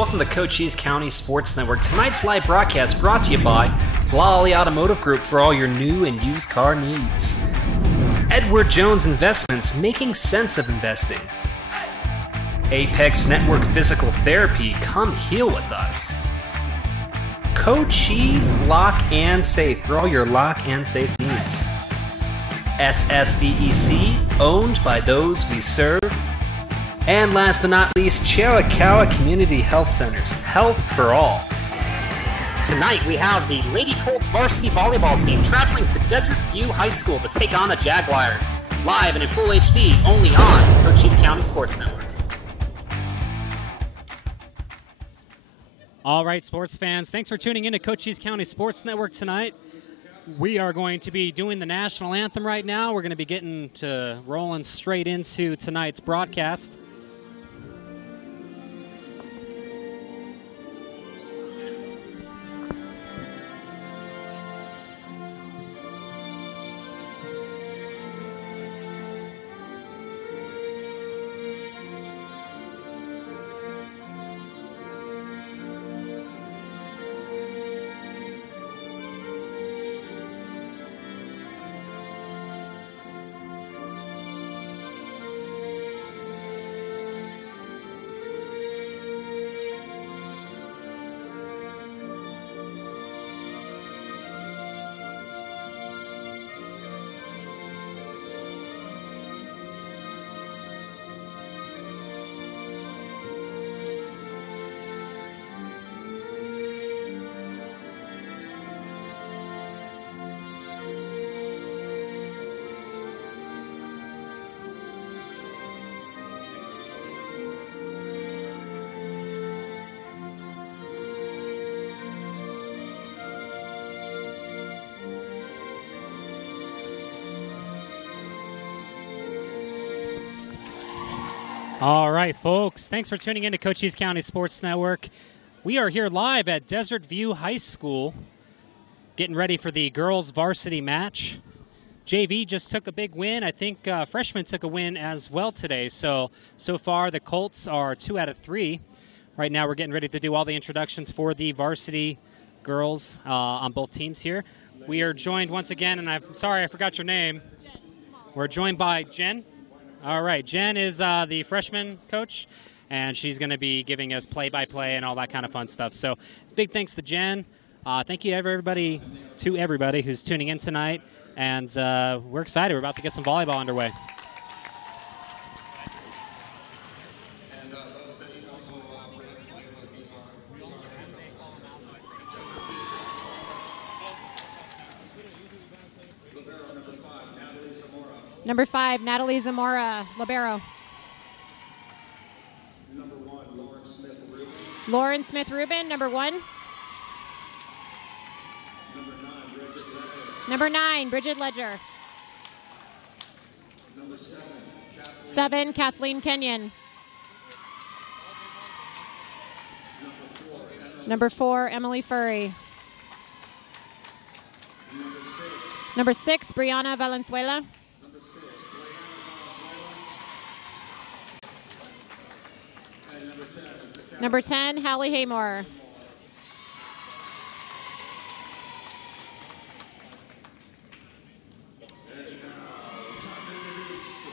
welcome to Cochise County Sports Network. Tonight's live broadcast brought to you by Lolly Automotive Group for all your new and used car needs. Edward Jones Investments, making sense of investing. Apex Network Physical Therapy, come heal with us. Cochise Lock and Safe for all your lock and safe needs. SSVEC, owned by those we serve. And last but not least, Chiricahua Community Health Centers, health for all. Tonight we have the Lady Colts varsity volleyball team traveling to Desert View High School to take on the Jaguars. Live and in full HD, only on Cochise County Sports Network. All right, sports fans, thanks for tuning in to Cochise County Sports Network tonight. We are going to be doing the national anthem right now. We're going to be getting to rolling straight into tonight's broadcast. All right, folks, thanks for tuning in to Cochise County Sports Network. We are here live at Desert View High School, getting ready for the girls' varsity match. JV just took a big win. I think freshmen took a win as well today. So far, the Colts are 2 out of 3. Right now, we're getting ready to do all the introductions for the varsity girls on both teams here. We are joined once again, and I'm sorry I forgot your name. We're joined by Jen. All right, Jen is the freshman coach, and she's going to be giving us play-by-play and all that kind of fun stuff. So big thanks to Jen. Thank you everybody who's tuning in tonight, and we're excited. We're about to get some volleyball underway. Number 5, Natalie Zamora, libero. Number 1, Lauren Smith-Rubin. Lauren Smith-Rubin, number 1. Number 9, Bridget Ledger. Number 9, Bridget Ledger. Number 7, Kathleen Kenyon. Number 4, Emily Furry. Number 6, Brianna Valenzuela. Number 10, Hallie Haymore.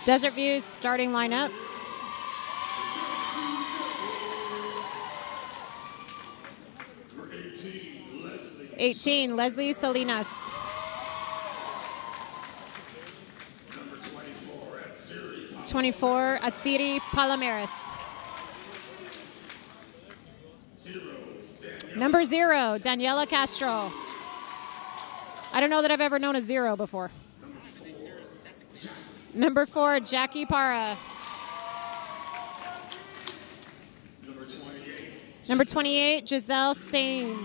Desert View's starting lineup. Number 18, Leslie Salinas. Number 24, 24, Atsiri Palomares. Number 0, Daniela Castro. I don't know that I've ever known a 0 before. Number 4, Jackie Parra. Number 28, Giselle Sane.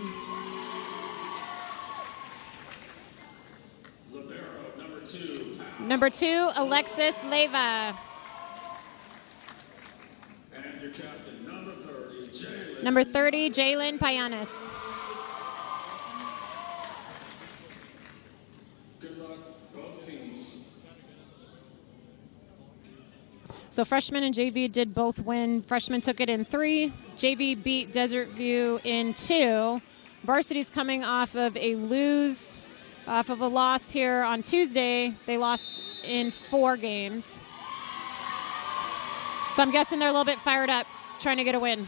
Number 2, Alexis Leyva. And your captain, number 30, Jalen. Number 30, Jalen Payanis. Good luck, both teams. So freshmen and JV did both win. Freshmen took it in 3. JV beat Desert View in 2. Varsity's coming off of a loss here on Tuesday. They lost in 4 games. So I'm guessing they're a little bit fired up, trying to get a win.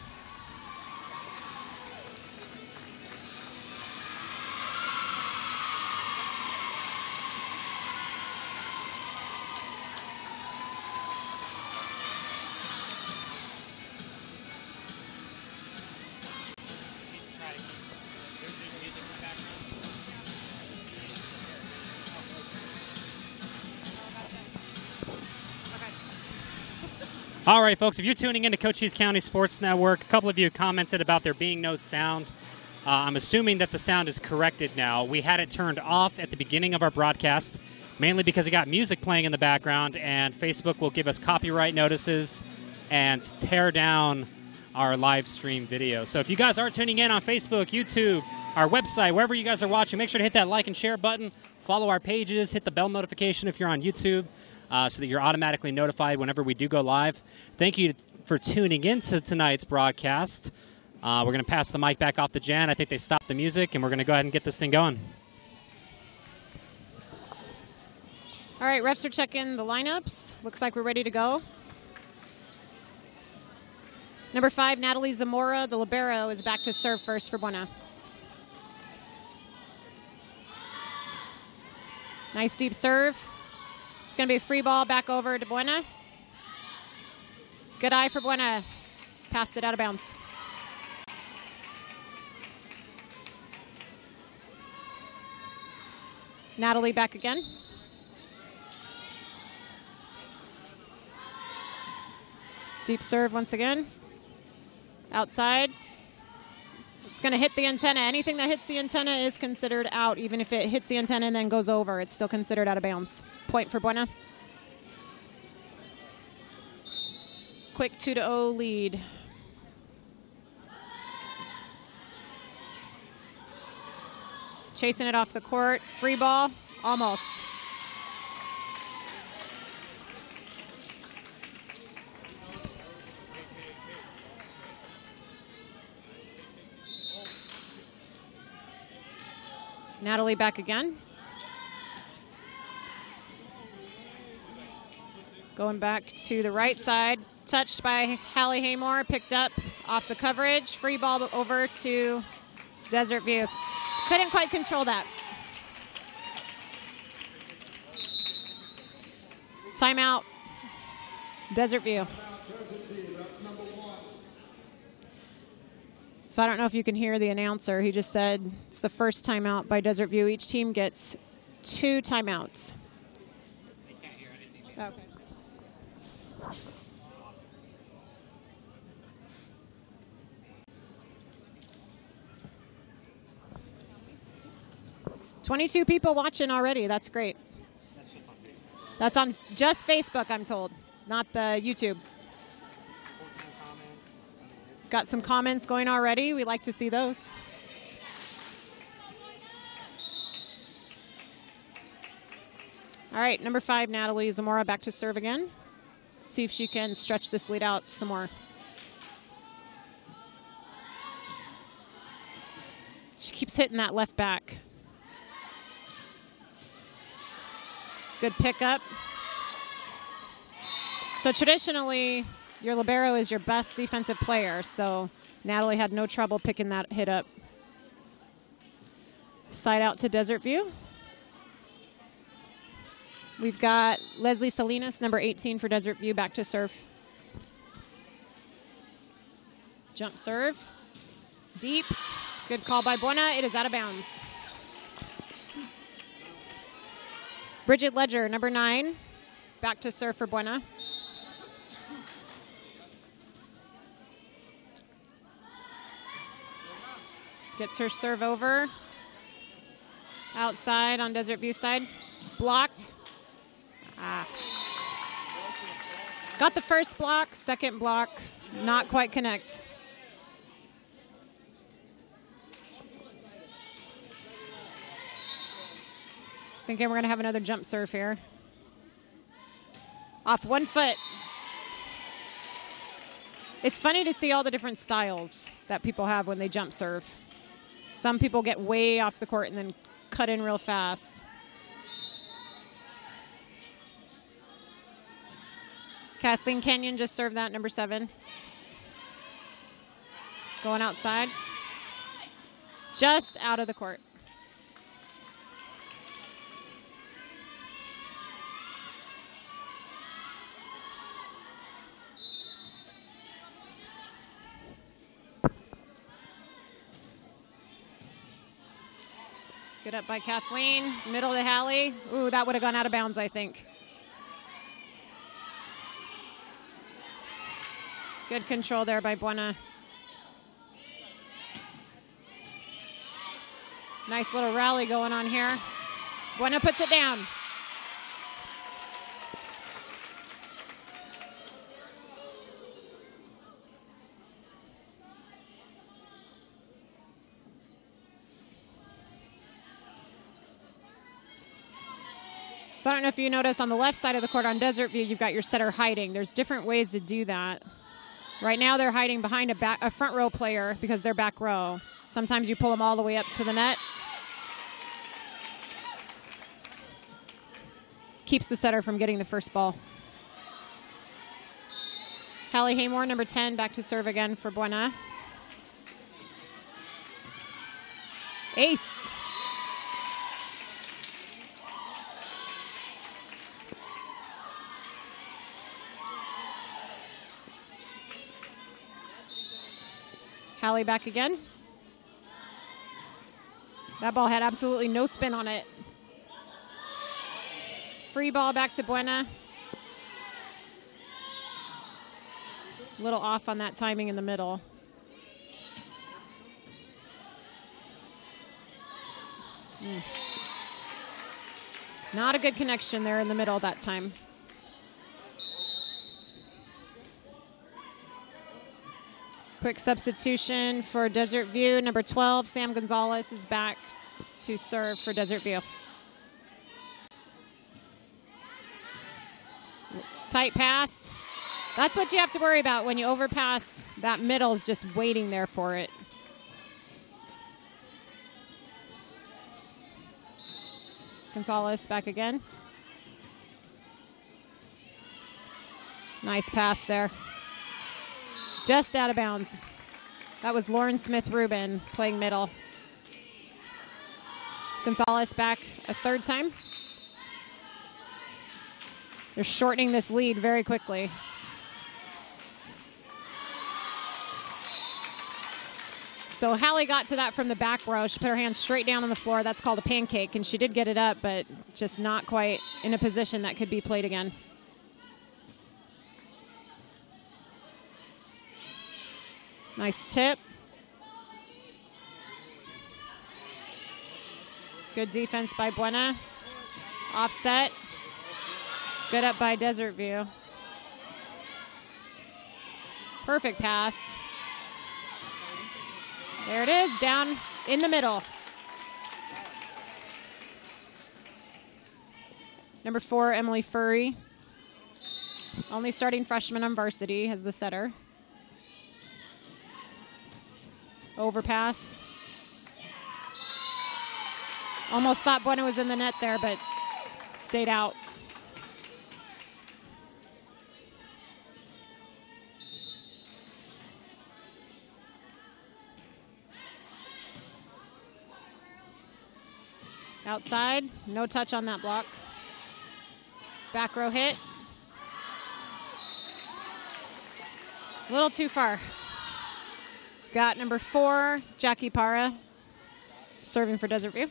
All right, folks, if you're tuning into Cochise County Sports Network, a couple of you commented about there being no sound. I'm assuming that the sound is corrected now. We had it turned off at the beginning of our broadcast, mainly because it got music playing in the background, and Facebook will give us copyright notices and tear down our live stream video. So if you guys are tuning in on Facebook, YouTube, our website, wherever you guys are watching, make sure to hit that like and share button, follow our pages, hit the bell notification if you're on YouTube, so that you're automatically notified whenever we do go live. Thank you for tuning in to tonight's broadcast. We're going to pass the mic back off to Jan. I think they stopped the music, and we're going to go ahead and get this thing going. All right, refs are checking the lineups. Looks like we're ready to go. Number 5, Natalie Zamora, the libero, is back to serve first for Buena. Nice deep serve. It's going to be a free ball back over to Buena. Good eye for Buena. Passed it out of bounds. Natalie back again. Deep serve once again. Outside. It's going to hit the antenna. Anything that hits the antenna is considered out. Even if it hits the antenna and then goes over, it's still considered out of bounds. Point for Buena. Quick 2-0 lead. Chasing it off the court. Free ball. Almost. Natalie back again. Going back to the right side. Touched by Hallie Haymore. Picked up off the coverage. Free ball over to Desert View. Couldn't quite control that. Timeout. Desert View. So I don't know if you can hear the announcer. He just said it's the first timeout by Desert View. Each team gets 2 timeouts. They can't hear anything. Okay. $22 people watching already. That's great. That's just on Facebook. That's on just Facebook, I'm told, not the YouTube. 14 comments. Got some comments going already. We like to see those. All right, number 5, Natalie Zamora back to serve again. See if she can stretch this lead out some more. She keeps hitting that left back. Good pickup. So traditionally, your libero is your best defensive player, so Natalie had no trouble picking that hit up. Side out to Desert View. We've got Leslie Salinas, number 18 for Desert View, back to serve. Jump serve. Deep. Good call by Buena. It is out of bounds. Bridget Ledger, number 9, back to serve for Buena. Gets her serve over. Outside on Desert View side. Blocked. Got the first block, second block, not quite connect. Thinking we're going to have another jump serve here. Off one foot. It's funny to see all the different styles that people have when they jump serve. Some people get way off the court and then cut in real fast. Kathleen Kenyon just served that, number 7. Going outside. Just out of the court. Good up by Kathleen. Middle to Hallie. Ooh, that would have gone out of bounds, I think. Good control there by Buena. Nice little rally going on here. Buena puts it down. So I don't know if you notice on the left side of the court on Desert View, you've got your setter hiding. There's different ways to do that. Right now they're hiding behind a front row player because they're back row. Sometimes you pull them all the way up to the net. Keeps the setter from getting the first ball. Hallie Haymore, number 10, back to serve again for Buena. Ace. Hallie back again. That ball had absolutely no spin on it. Free ball back to Buena. A little off on that timing in the middle. Not a good connection there in the middle that time. Quick substitution for Desert View. Number 12, Sam Gonzalez is back to serve for Desert View. Tight pass. That's what you have to worry about when you overpass. That middle's just waiting there for it. Gonzalez back again. Nice pass there. Just out of bounds. That was Lauren Smith-Rubin playing middle. Gonzalez back a third time. They're shortening this lead very quickly. So Hallie got to that from the back row. She put her hands straight down on the floor. That's called a pancake, and she did get it up, but just not quite in a position that could be played again. Nice tip. Good defense by Buena. Offset. Good up by Desert View. Perfect pass. There it is, down in the middle. Number 4, Emily Furry. Only starting freshman on varsity as the setter. Overpass. Almost thought Buena was in the net there, but stayed out. Outside, no touch on that block. Back row hit. A little too far. Got number 4, Jackie Parra, serving for Desert View.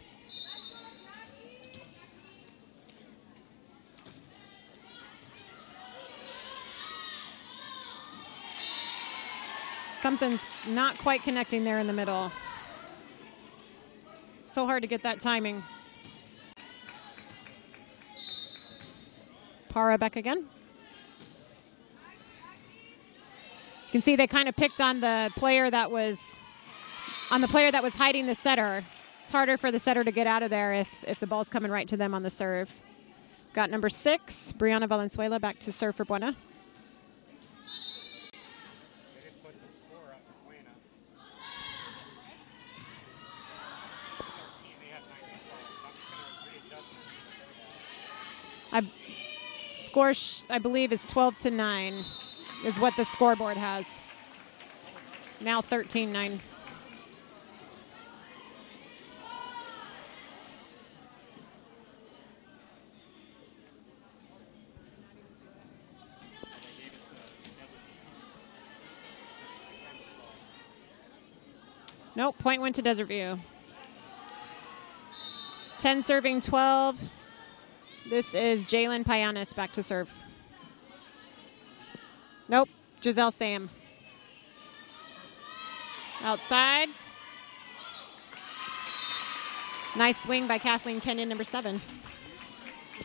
Something's not quite connecting there in the middle. So hard to get that timing. Parra back again. You can see they kind of picked on the player that was hiding the setter. It's harder for the setter to get out of there if the ball's coming right to them on the serve. Got number 6, Brianna Valenzuela, back to serve for Buena. score, I believe, is 12-9 is what the scoreboard has. Now 13-9. Nope, point went to Desert View. 10 serving 12. This is Jalen Payanis back to serve. Nope, Giselle Sam. Outside. Nice swing by Kathleen Kenyon, number 7.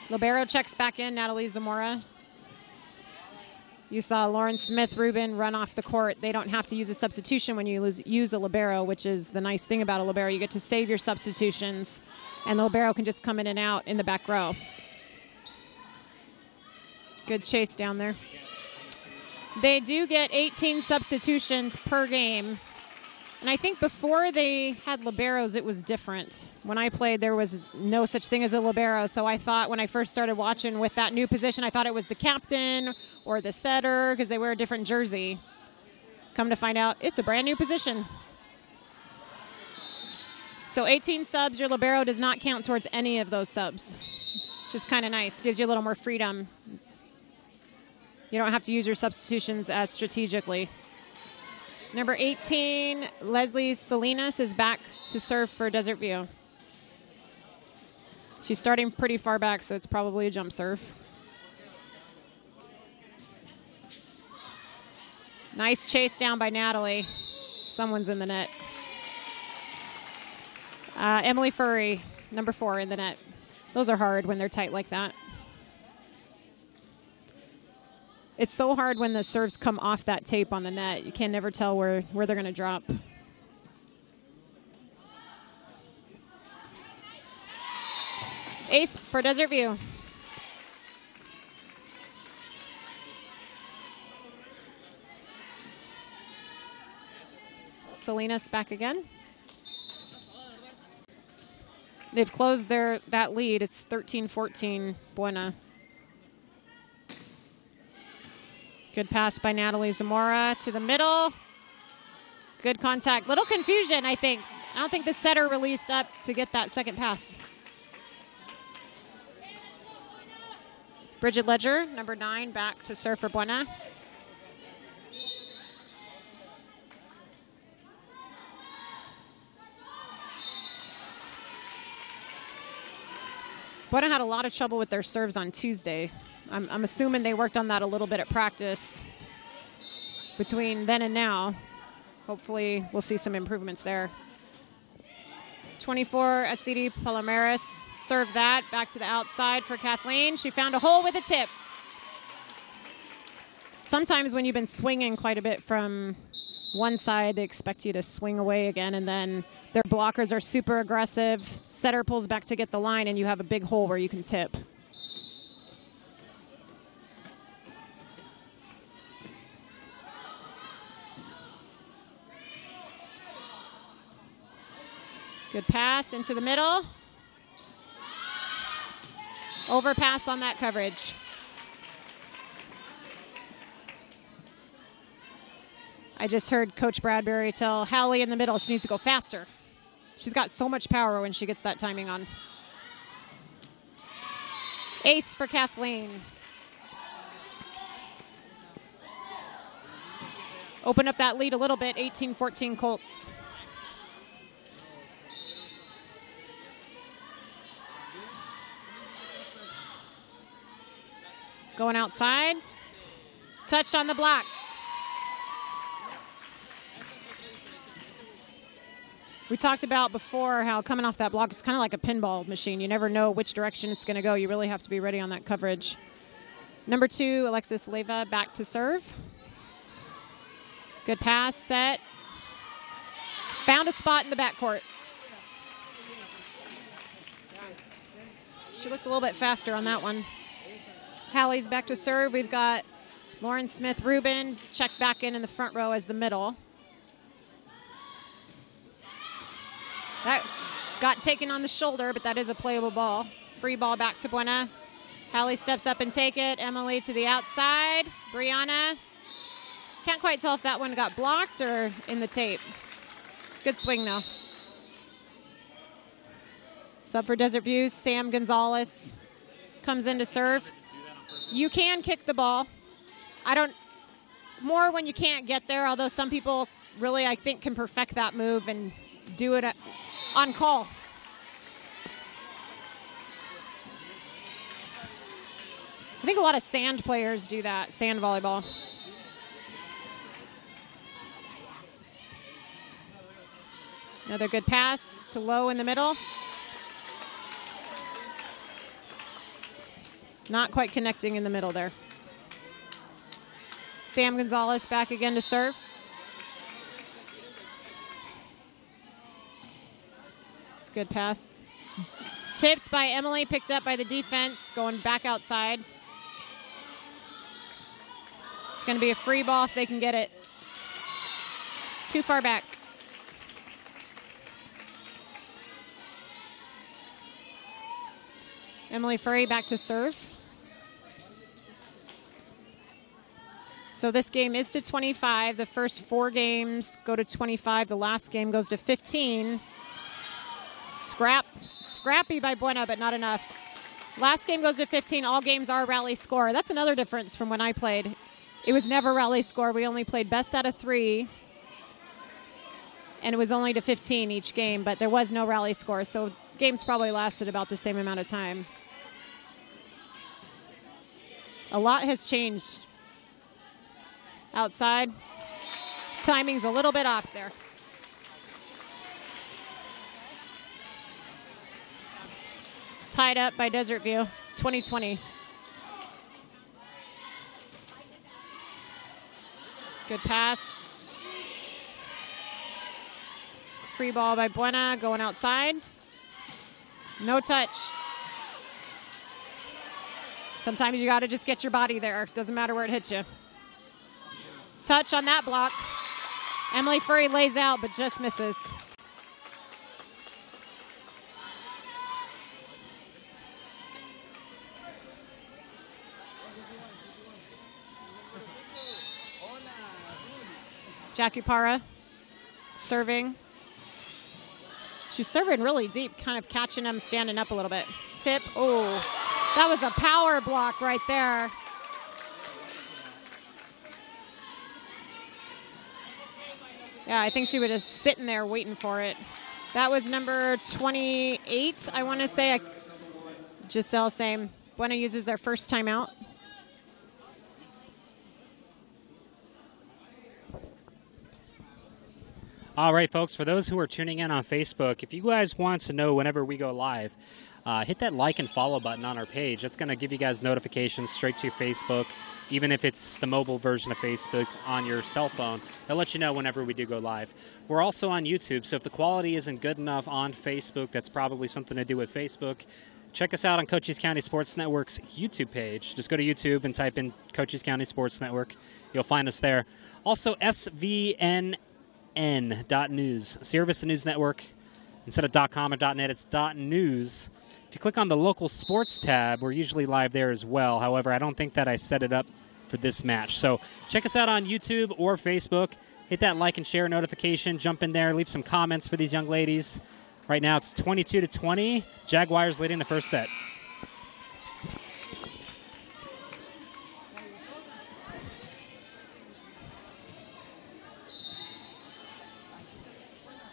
Libero checks back in, Natalie Zamora. You saw Lauren Smith-Rubin run off the court. They don't have to use a substitution when you use a libero, which is the nice thing about a libero. You get to save your substitutions, and the libero can just come in and out in the back row. Good chase down there. They do get 18 substitutions per game. And I think before they had liberos, it was different. When I played, there was no such thing as a libero. So I thought when I first started watching with that new position, I thought it was the captain or the setter because they wear a different jersey. Come to find out, it's a brand new position. So 18 subs, your libero does not count towards any of those subs, which is kind of nice. Gives you a little more freedom. You don't have to use your substitutions as strategically. Number 18, Leslie Salinas is back to serve for Desert View. She's starting pretty far back, so it's probably a jump serve. Nice chase down by Natalie. Someone's in the net. Emily Furry, number 4 in the net. Those are hard when they're tight like that. It's so hard when the serves come off that tape on the net. You can never tell where they're going to drop. Ace for Desert View. Salinas back again. They've closed that lead. It's 13-14 Buena. Good pass by Natalie Zamora to the middle. Good contact. Little confusion, I think. I don't think the setter released up to get that second pass. Bridget Ledger, number 9, back to serve for Buena. Buena had a lot of trouble with their serves on Tuesday. I'm assuming they worked on that a little bit at practice between then and now. Hopefully we'll see some improvements there. 24, Atsidi Palomares served that back to the outside for Kathleen. She found a hole with a tip. Sometimes when you've been swinging quite a bit from one side, they expect you to swing away again, and then their blockers are super aggressive. Setter pulls back to get the line, and you have a big hole where you can tip. Good pass into the middle. Overpass on that coverage. I just heard Coach Bradbury tell Hallie in the middle she needs to go faster. She's got so much power when she gets that timing on. Ace for Kathleen. Open up that lead a little bit, 18-14 Colts. Going outside. Touched on the block. We talked about before how coming off that block, it's kind of like a pinball machine. You never know which direction it's going to go. You really have to be ready on that coverage. Number 2, Alexis Leyva back to serve. Good pass, set. Found a spot in the backcourt. She looked a little bit faster on that one. Hallie's back to serve. We've got Lauren Smith-Rubin checked back in the front row as the middle. That got taken on the shoulder, but that is a playable ball. Free ball back to Buena. Hallie steps up and take it. Emily to the outside. Brianna. Can't quite tell if that one got blocked or in the tape. Good swing, though. Sub for Desert View, Sam Gonzalez comes in to serve. You can kick the ball. More when you can't get there, although some people really, I think, can perfect that move and do it on call. I think a lot of sand players do that, sand volleyball. Another good pass to Low in the middle. Not quite connecting in the middle there. Sam Gonzalez back again to serve. It's a good pass. Tipped by Emily, picked up by the defense, going back outside. It's going to be a free ball if they can get it. Too far back. Emily Furry back to serve. So this game is to 25. The first 4 games go to 25. The last game goes to 15. Scrappy by Buena, but not enough. Last game goes to 15. All games are rally score. That's another difference from when I played. It was never rally score. We only played best out of 3. And it was only to 15 each game, but there was no rally score. So games probably lasted about the same amount of time. A lot has changed. Outside. Timing's a little bit off there. Tied up by Desert View, 2020. Good pass. Free ball by Buena, going outside. No touch. Sometimes you got to just get your body there. Doesn't matter where it hits you. Touch on that block. Emily Furry lays out, but just misses. Jackie Parra serving. She's serving really deep, kind of catching them, standing up a little bit. Tip. Oh, that was a power block right there. Yeah, I think she was just sitting there waiting for it. That was number 28, I want to say. Giselle, same. Buena uses their first timeout. All right, folks, for those who are tuning in on Facebook, if you guys want to know whenever we go live, hit that like and follow button on our page. That's going to give you guys notifications straight to Facebook, even if it's the mobile version of Facebook on your cell phone. It'll let you know whenever we do go live. We're also on YouTube, so if the quality isn't good enough on Facebook, that's probably something to do with Facebook. Check us out on Cochise County Sports Network's YouTube page. Just go to YouTube and type in Cochise County Sports Network. You'll find us there. Also, SVNN.news, Sierra Vista News Network. Instead of .com or .net, it's .news. If you click on the local sports tab, we're usually live there as well. However, I don't think that I set it up for this match. So check us out on YouTube or Facebook. Hit that like and share notification. Jump in there. Leave some comments for these young ladies. Right now it's 22-20. Jaguars leading the first set.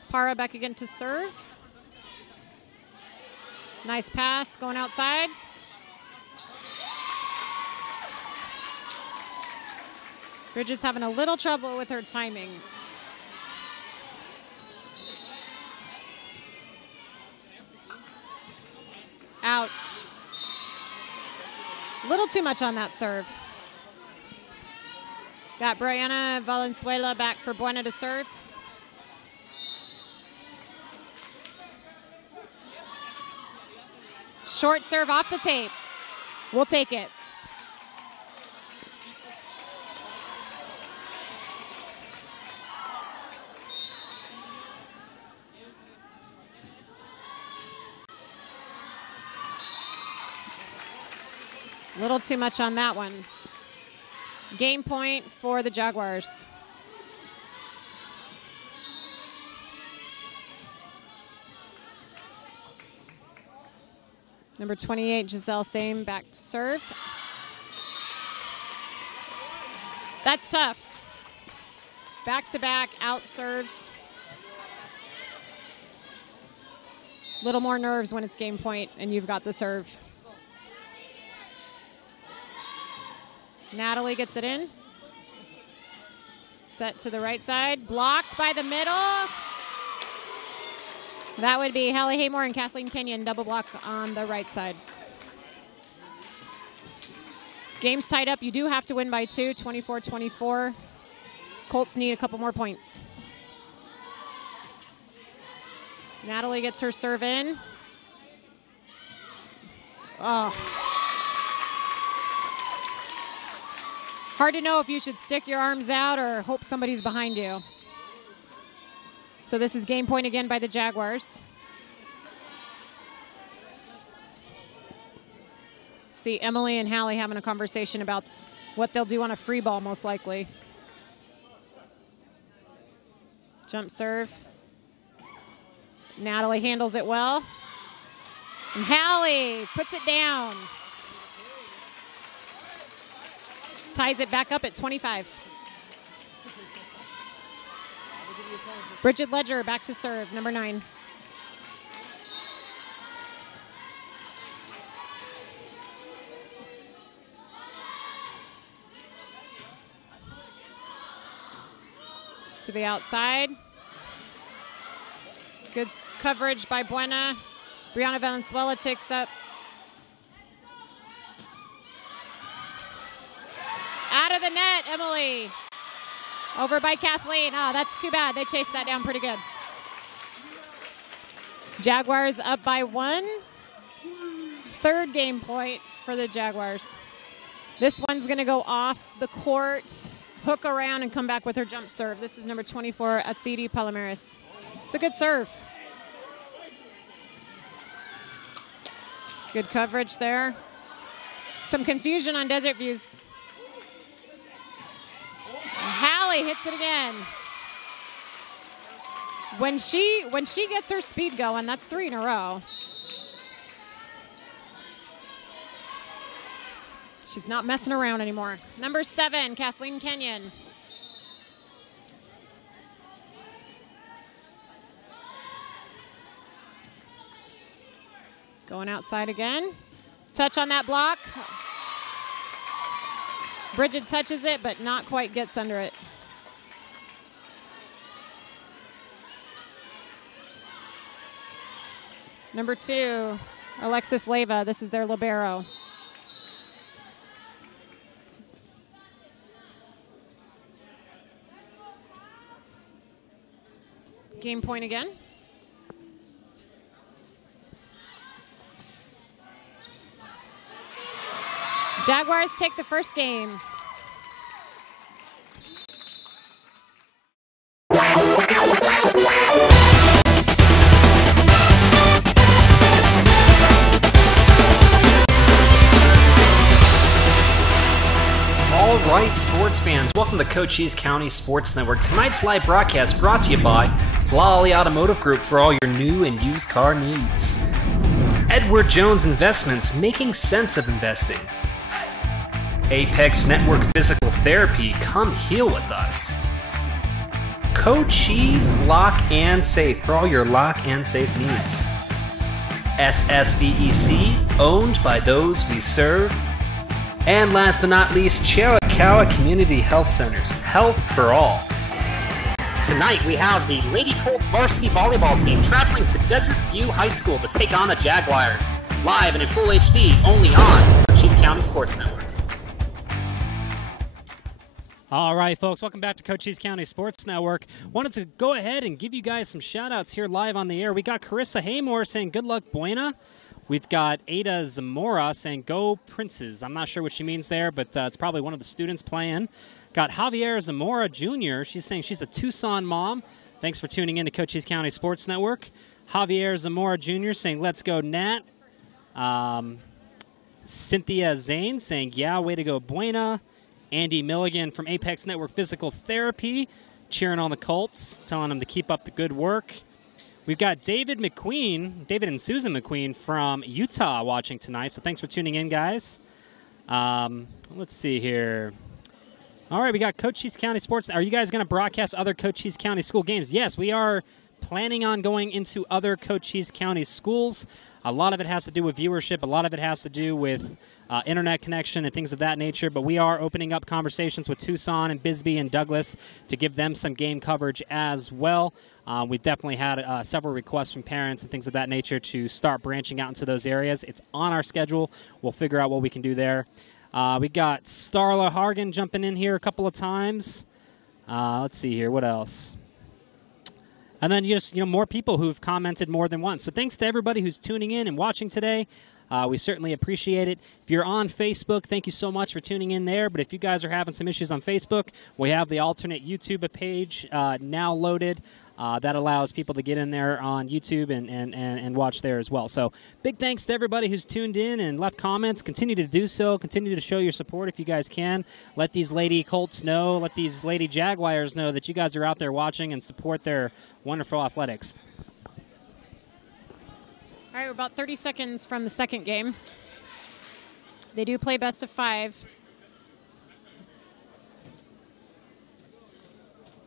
Parra back again to serve. Nice pass going outside. Bridget's having a little trouble with her timing. Out. A little too much on that serve. Got Brianna Valenzuela back for Buena to serve. Short serve off the tape. We'll take it. A little too much on that one. Game point for the Jaguars. Number 28, Giselle Same, back to serve. That's tough. Back-to-back out serves. Little more nerves when it's game point and you've got the serve. Natalie gets it in. Set to the right side. Blocked by the middle. That would be Hallie Haymore and Kathleen Kenyon, double block on the right side. Game's tied up. You do have to win by 2, 24-24. Colts need a couple more points. Natalie gets her serve in. Oh. Hard to know if you should stick your arms out or hope somebody's behind you. So this is game point again by the Jaguars. See Emily and Hallie having a conversation about what they'll do on a free ball, most likely. Jump serve. Natalie handles it well. And Hallie puts it down. Ties it back up at 25. Bridget Ledger back to serve, number 9. To the outside. Good coverage by Buena. Brianna Valenzuela takes up. Out of the net, Emily. Over by Kathleen. Oh, that's too bad. They chased that down pretty good. Jaguars up by 1. Third game point for the Jaguars. This one's going to go off the court, hook around, and come back with her jump serve. This is number 24, Atsidi Palomares. It's a good serve. Good coverage there. Some confusion on Desert View's. Hallie hits it again. When she gets her speed going, that's 3 in a row. She's not messing around anymore. Number 7, Kathleen Kenyon. Going outside again. Touch on that block. Bridget touches it, but not quite gets under it. Number 2, Alexis Leyva. This is their libero. Game point again. Jaguars take the first game. All right, sports fans, welcome to Cochise County Sports Network. Tonight's live broadcast brought to you by Lally Automotive Group for all your new and used car needs. Edward Jones Investments, making sense of investing. Apex Network Physical Therapy, come heal with us. Cochise Lock and Safe for all your lock and safe needs. SSVEC, owned by those we serve. And last but not least, Chiricahua Community Health Centers, health for all. Tonight we have the Lady Colts varsity volleyball team traveling to Desert View High School to take on the Jaguars. Live and in full HD, only on Cochise County Sports Network. All right, folks, welcome back to Cochise County Sports Network. Wanted to go ahead and give you guys some shout-outs here live on the air. We got Carissa Haymore saying, good luck, Buena. We've got Ada Zamora saying, go Princes. I'm not sure what she means there, but it's probably one of the students playing. Got Javier Zamora Jr. She's saying she's a Tucson mom. Thanks for tuning in to Cochise County Sports Network. Javier Zamora Jr. saying, let's go, Nat. Cynthia Zane saying, yeah, way to go, Buena. Andy Milligan from Apex Network Physical Therapy cheering on the Colts, telling them to keep up the good work. We've got David and Susan McQueen from Utah watching tonight, so thanks for tuning in, guys. Let's see here. All right, we got Cochise County Sports. Are you guys going to broadcast other Cochise County school games? Yes, we are planning on going into other Cochise County schools. A lot of it has to do with viewership. A lot of it has to do with internet connection and things of that nature. But we are opening up conversations with Tucson and Bisbee and Douglas to give them some game coverage as well. We've definitely had several requests from parents and things of that nature to start branching out into those areas. It's on our schedule. We'll figure out what we can do there. We got Starla Hargan jumping in here a couple of times. Let's see here. What else? And then just, more people who've commented more than once. So thanks to everybody who's tuning in and watching today. We certainly appreciate it. If you're on Facebook, thank you so much for tuning in there. But if you guys are having some issues on Facebook, we have the alternate YouTube page now loaded. That allows people to get in there on YouTube and watch there as well. So big thanks to everybody who's tuned in and left comments. Continue to do so. Continue to show your support if you guys can. Let these Lady Colts know, let these Lady Jaguars know that you guys are out there watching and support their wonderful athletics. All right, we're about 30 seconds from the second game. They do play best of 5.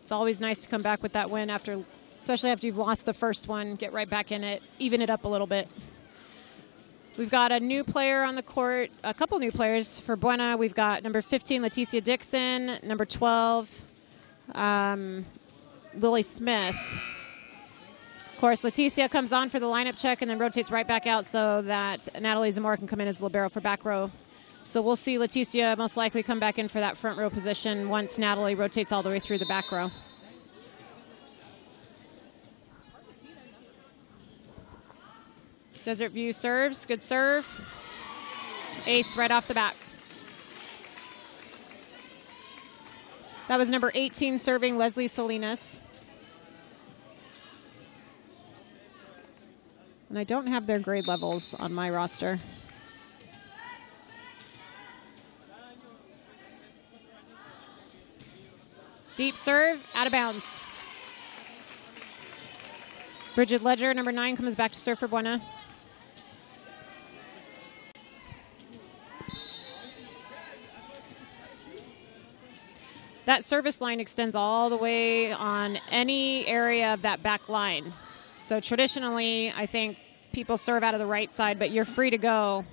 It's always nice to come back with that win especially after you've lost the first one, get right back in it, even it up a little bit. We've got a new player on the court, a couple new players for Buena. We've got number 15, Leticia Dixon, number 12, Lily Smith. Of course, Leticia comes on for the lineup check and then rotates right back out so that Natalie Zamora can come in as libero for back row. So we'll see Leticia most likely come back in for that front row position once Natalie rotates all the way through the back row. Desert View serves, good serve. Ace right off the bat. That was number 18 serving, Leslie Salinas. And I don't have their grade levels on my roster. Deep serve, out of bounds. Bridget Ledger, number 9, comes back to serve for Buena. That service line extends all the way on any area of that back line. So traditionally, I think people serve out of the right side, but you're free to go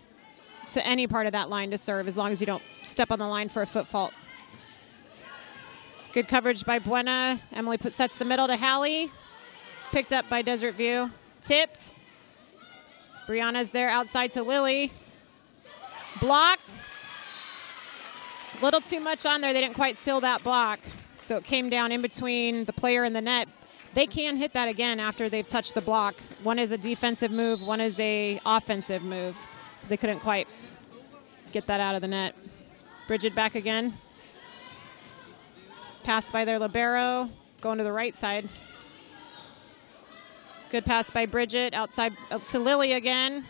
to any part of that line to serve as long as you don't step on the line for a foot fault. Good coverage by Buena. Emily sets the middle to Hallie. Picked up by Desert View. Tipped. Brianna's there outside to Lily. Blocked. A little too much on there. They didn't quite seal that block. So it came down in between the player and the net. They can hit that again after they've touched the block. One is a defensive move. One is a offensive move. They couldn't quite get that out of the net. Bridget back again. Pass by their libero, going to the right side. Good pass by Bridget, outside up to Lily again.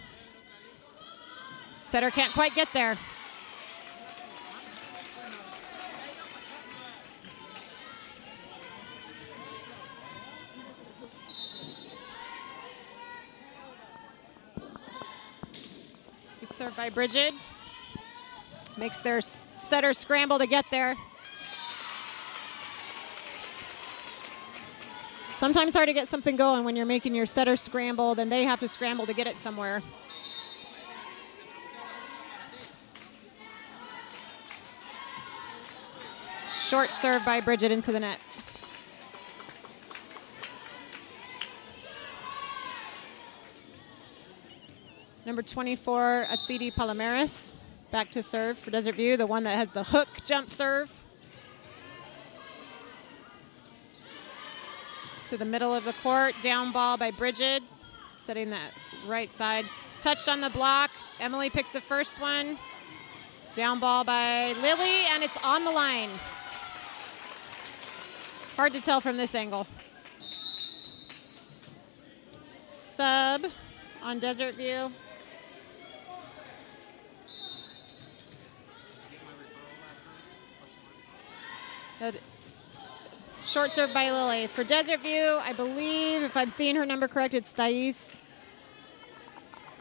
Setter can't quite get there. Good serve by Bridget. Makes their setter scramble to get there. Sometimes hard to get something going when you're making your setter scramble, then they have to scramble to get it somewhere. Short serve by Bridget into the net. Number 24, Atsidi Palomares, back to serve for Desert View, the one that has the hook jump serve. To the middle of the court, down ball by Bridget, setting that right side. Touched on the block. Emily picks the first one. Down ball by Lily, and it's on the line. Hard to tell from this angle. Sub on Desert View. Short serve by Lily. For Desert View, I believe, if I'm seeing her number correct, it's Thais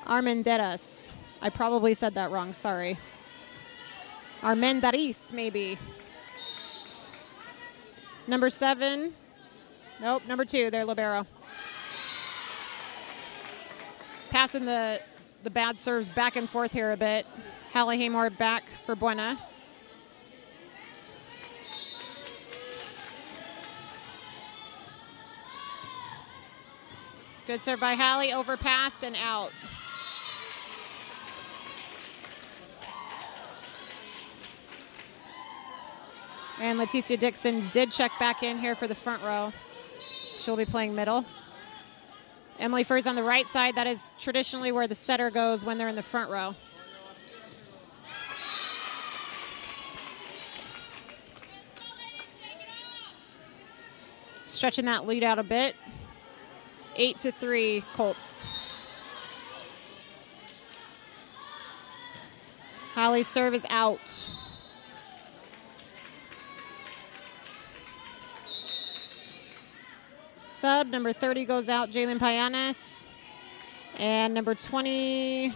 Armenderas. I probably said that wrong, sorry. Armendaris, maybe. Number 7. Nope, number 2, there, libero. Passing the bad serves back and forth here a bit. Hallie Haymore back for Buena. Good serve by Hallie, overpassed and out. And Leticia Dixon did check back in here for the front row. She'll be playing middle. Emily Furr's on the right side. That is traditionally where the setter goes when they're in the front row. Stretching that lead out a bit. 8-3 Colts. Hallie's serve is out. Sub, number 30 goes out, Jalen Payanes. And number 20,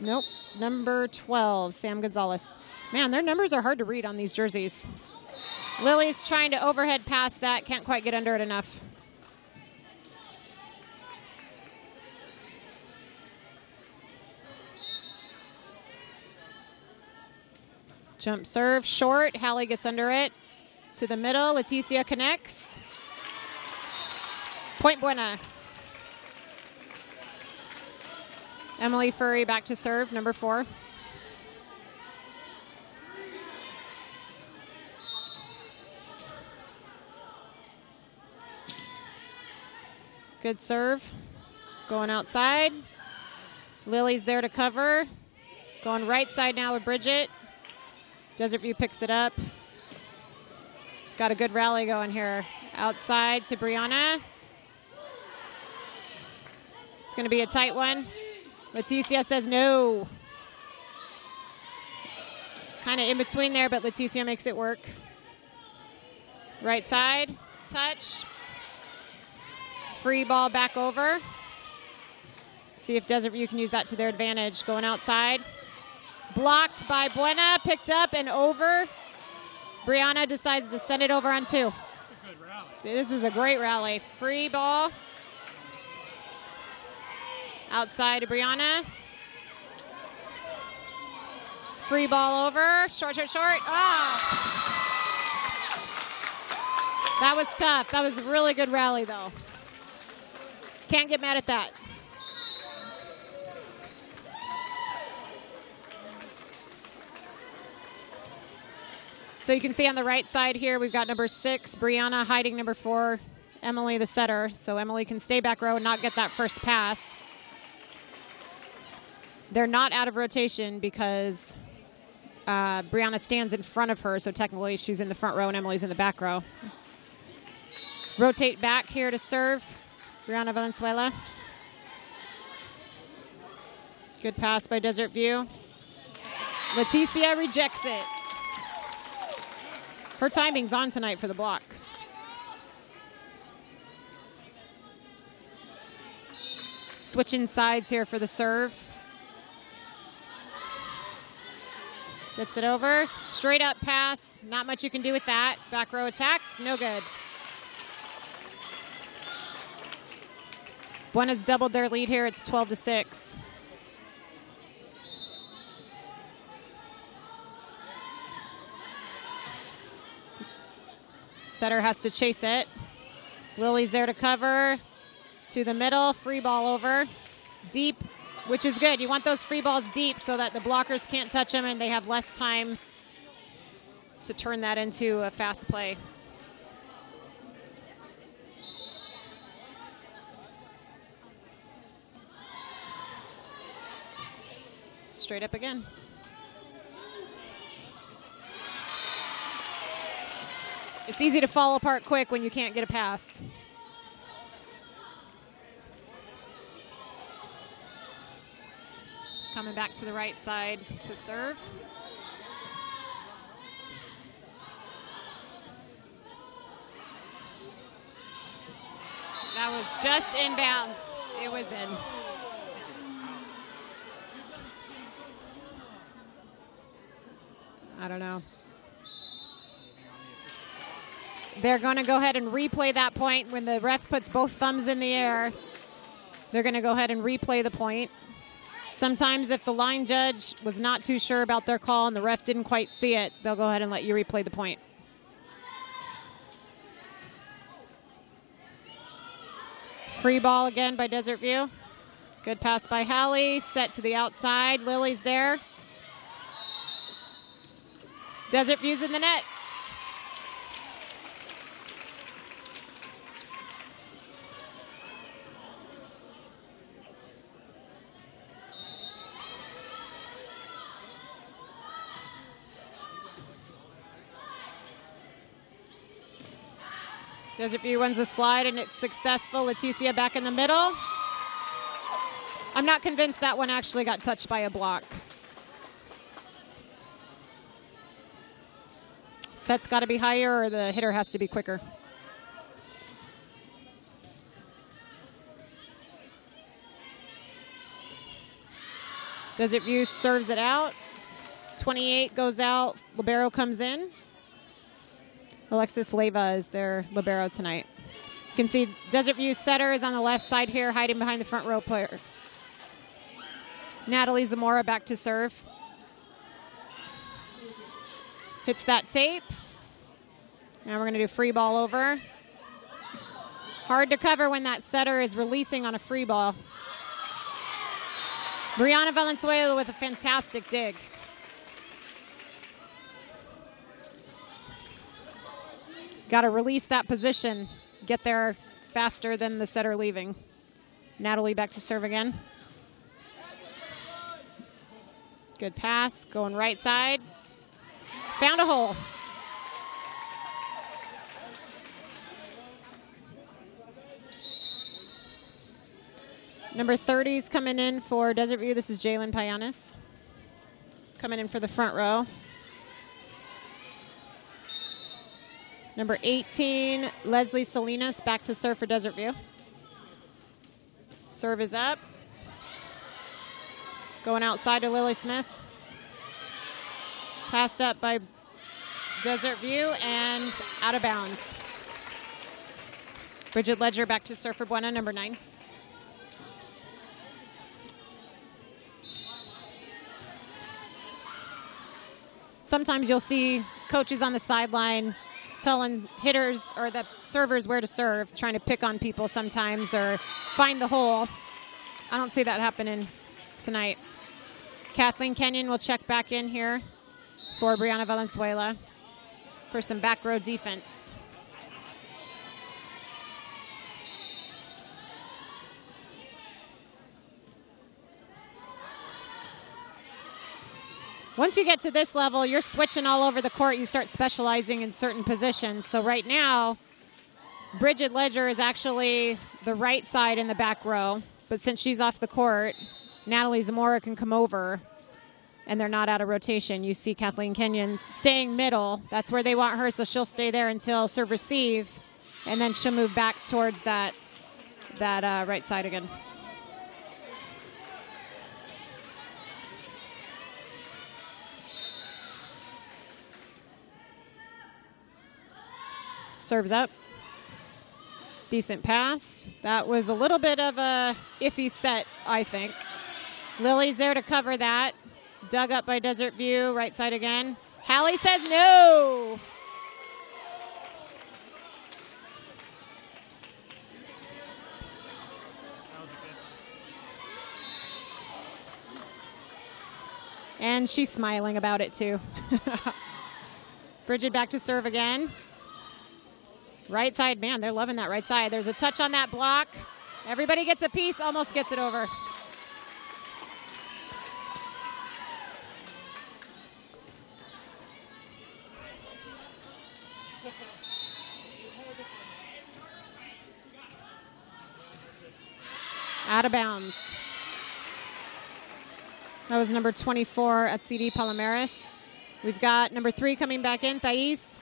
nope, number 12, Sam Gonzalez. Man, their numbers are hard to read on these jerseys. Lily's trying to overhead pass that, can't quite get under it enough. Jump serve, short. Hallie gets under it. To the middle, Leticia connects. Point Buena. Emily Furry back to serve, number 4. Good serve. Going outside. Lily's there to cover. Going right side now with Bridget. Desert View picks it up. Got a good rally going here. Outside to Brianna. It's going to be a tight one. Leticia says no. Kind of in between there, but Leticia makes it work. Right side, touch. Free ball back over. See if Desert View can use that to their advantage. Going outside. Blocked by Buena, picked up and over. Brianna decides to send it over on 2. Good rally. This is a great rally. Free ball. Outside to Brianna. Free ball over. Short, short, short. Ah! That was tough. That was a really good rally, though. Can't get mad at that. So you can see on the right side here, we've got number 6, Brianna, hiding number 4, Emily the setter. So Emily can stay back row and not get that first pass. They're not out of rotation because Brianna stands in front of her, so technically she's in the front row and Emily's in the back row. Rotate back here to serve, Brianna Valenzuela. Good pass by Desert View. Leticia rejects it. Her timing's on tonight for the block. Switching sides here for the serve. Gets it over. Straight up pass. Not much you can do with that. Back row attack. No good. Buena's doubled their lead here. It's 12-6. Setter has to chase it. Lily's there to cover. To the middle, free ball over. Deep, which is good. You want those free balls deep so that the blockers can't touch them and they have less time to turn that into a fast play. Straight up again. It's easy to fall apart quick when you can't get a pass. Coming back to the right side to serve. Just inbounds. It was in. I don't know. They're going to go ahead and replay that point when the ref puts both thumbs in the air. They're going to go ahead and replay the point. Sometimes if the line judge was not too sure about their call and the ref didn't quite see it, they'll go ahead and let you replay the point. Free ball again by Desert View. Good pass by Hallie. Set to the outside. Lily's there. Desert View's in the net. Desert View wins a slide and it's successful. Leticia back in the middle. I'm not convinced that one actually got touched by a block. Set's got to be higher or the hitter has to be quicker. Desert View serves it out. 28 goes out. Libero comes in. Alexis Leyva is their libero tonight. You can see Desert View's setter is on the left side here, hiding behind the front row player. Natalie Zamora back to serve. Hits that tape. Now we're going to do free ball over. Hard to cover when that setter is releasing on a free ball. Brianna Valenzuela with a fantastic dig. Got to release that position, get there faster than the setter leaving. Natalie back to serve again. Good pass, going right side. Found a hole. Number 30 is coming in for Desert View. This is Jalen Payanis. Coming in for the front row. Number 18, Leslie Salinas, back to serve for Desert View. Serve is up. Going outside to Lily Smith. Passed up by Desert View and out of bounds. Bridget Ledger back to serve for Buena, number 9. Sometimes you'll see coaches on the sideline telling hitters or the servers where to serve, trying to pick on people sometimes or find the hole. I don't see that happening tonight. Kathleen Kenyon will check back in here for Brianna Valenzuela for some back row defense. Once you get to this level, you're switching all over the court. You start specializing in certain positions. So right now, Bridget Ledger is actually the right side in the back row. But since she's off the court, Natalie Zamora can come over, and they're not out of rotation. You see Kathleen Kenyon staying middle. That's where they want her, so she'll stay there until serve receive, and then she'll move back towards that right side again. Serves up. Decent pass. That was a little bit of a iffy set, I think. Lily's there to cover that. Dug up by Desert View, right side again. Hallie says no. And she's smiling about it too. Bridget back to serve again. Right side, man, they're loving that right side. There's a touch on that block. Everybody gets a piece, almost gets it over. Out of bounds. That was number 24 at CD Palomares. We've got number 3 coming back in, Thais.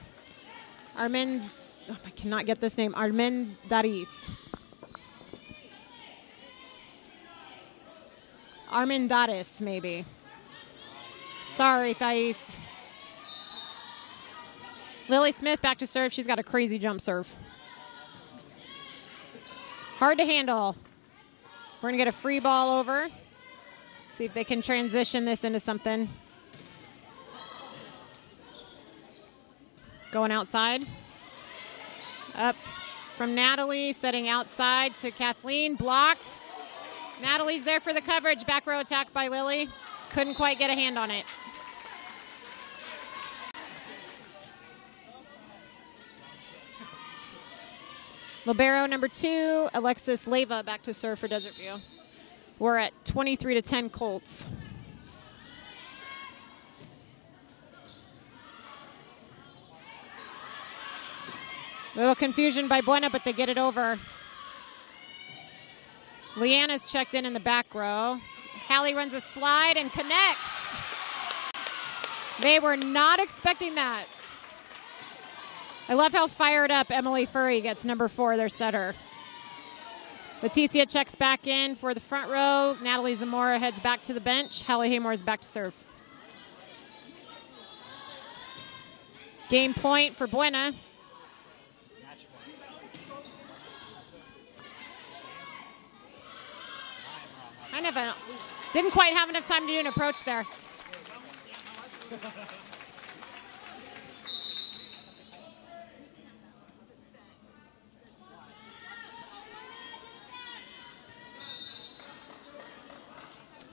I cannot get this name, Armin Daris. Armendariz, maybe. Sorry, Thais. Lily Smith back to serve. She's got a crazy jump serve. Hard to handle. We're going to get a free ball over. See if they can transition this into something. Going outside. Up from Natalie, setting outside to Kathleen. Blocked. Natalie's there for the coverage. Back row attack by Lily. Couldn't quite get a hand on it. Libero number 2, Alexis Leyva back to serve for Desert View. We're at 23-10 Colts. A little confusion by Buena, but they get it over. Leanna's checked in the back row. Hallie runs a slide and connects. They were not expecting that. I love how fired up Emily Furry gets number 4, their setter. Leticia checks back in for the front row. Natalie Zamora heads back to the bench. Hallie Haymore is back to serve. Game point for Buena. Didn't quite have enough time to do an approach there.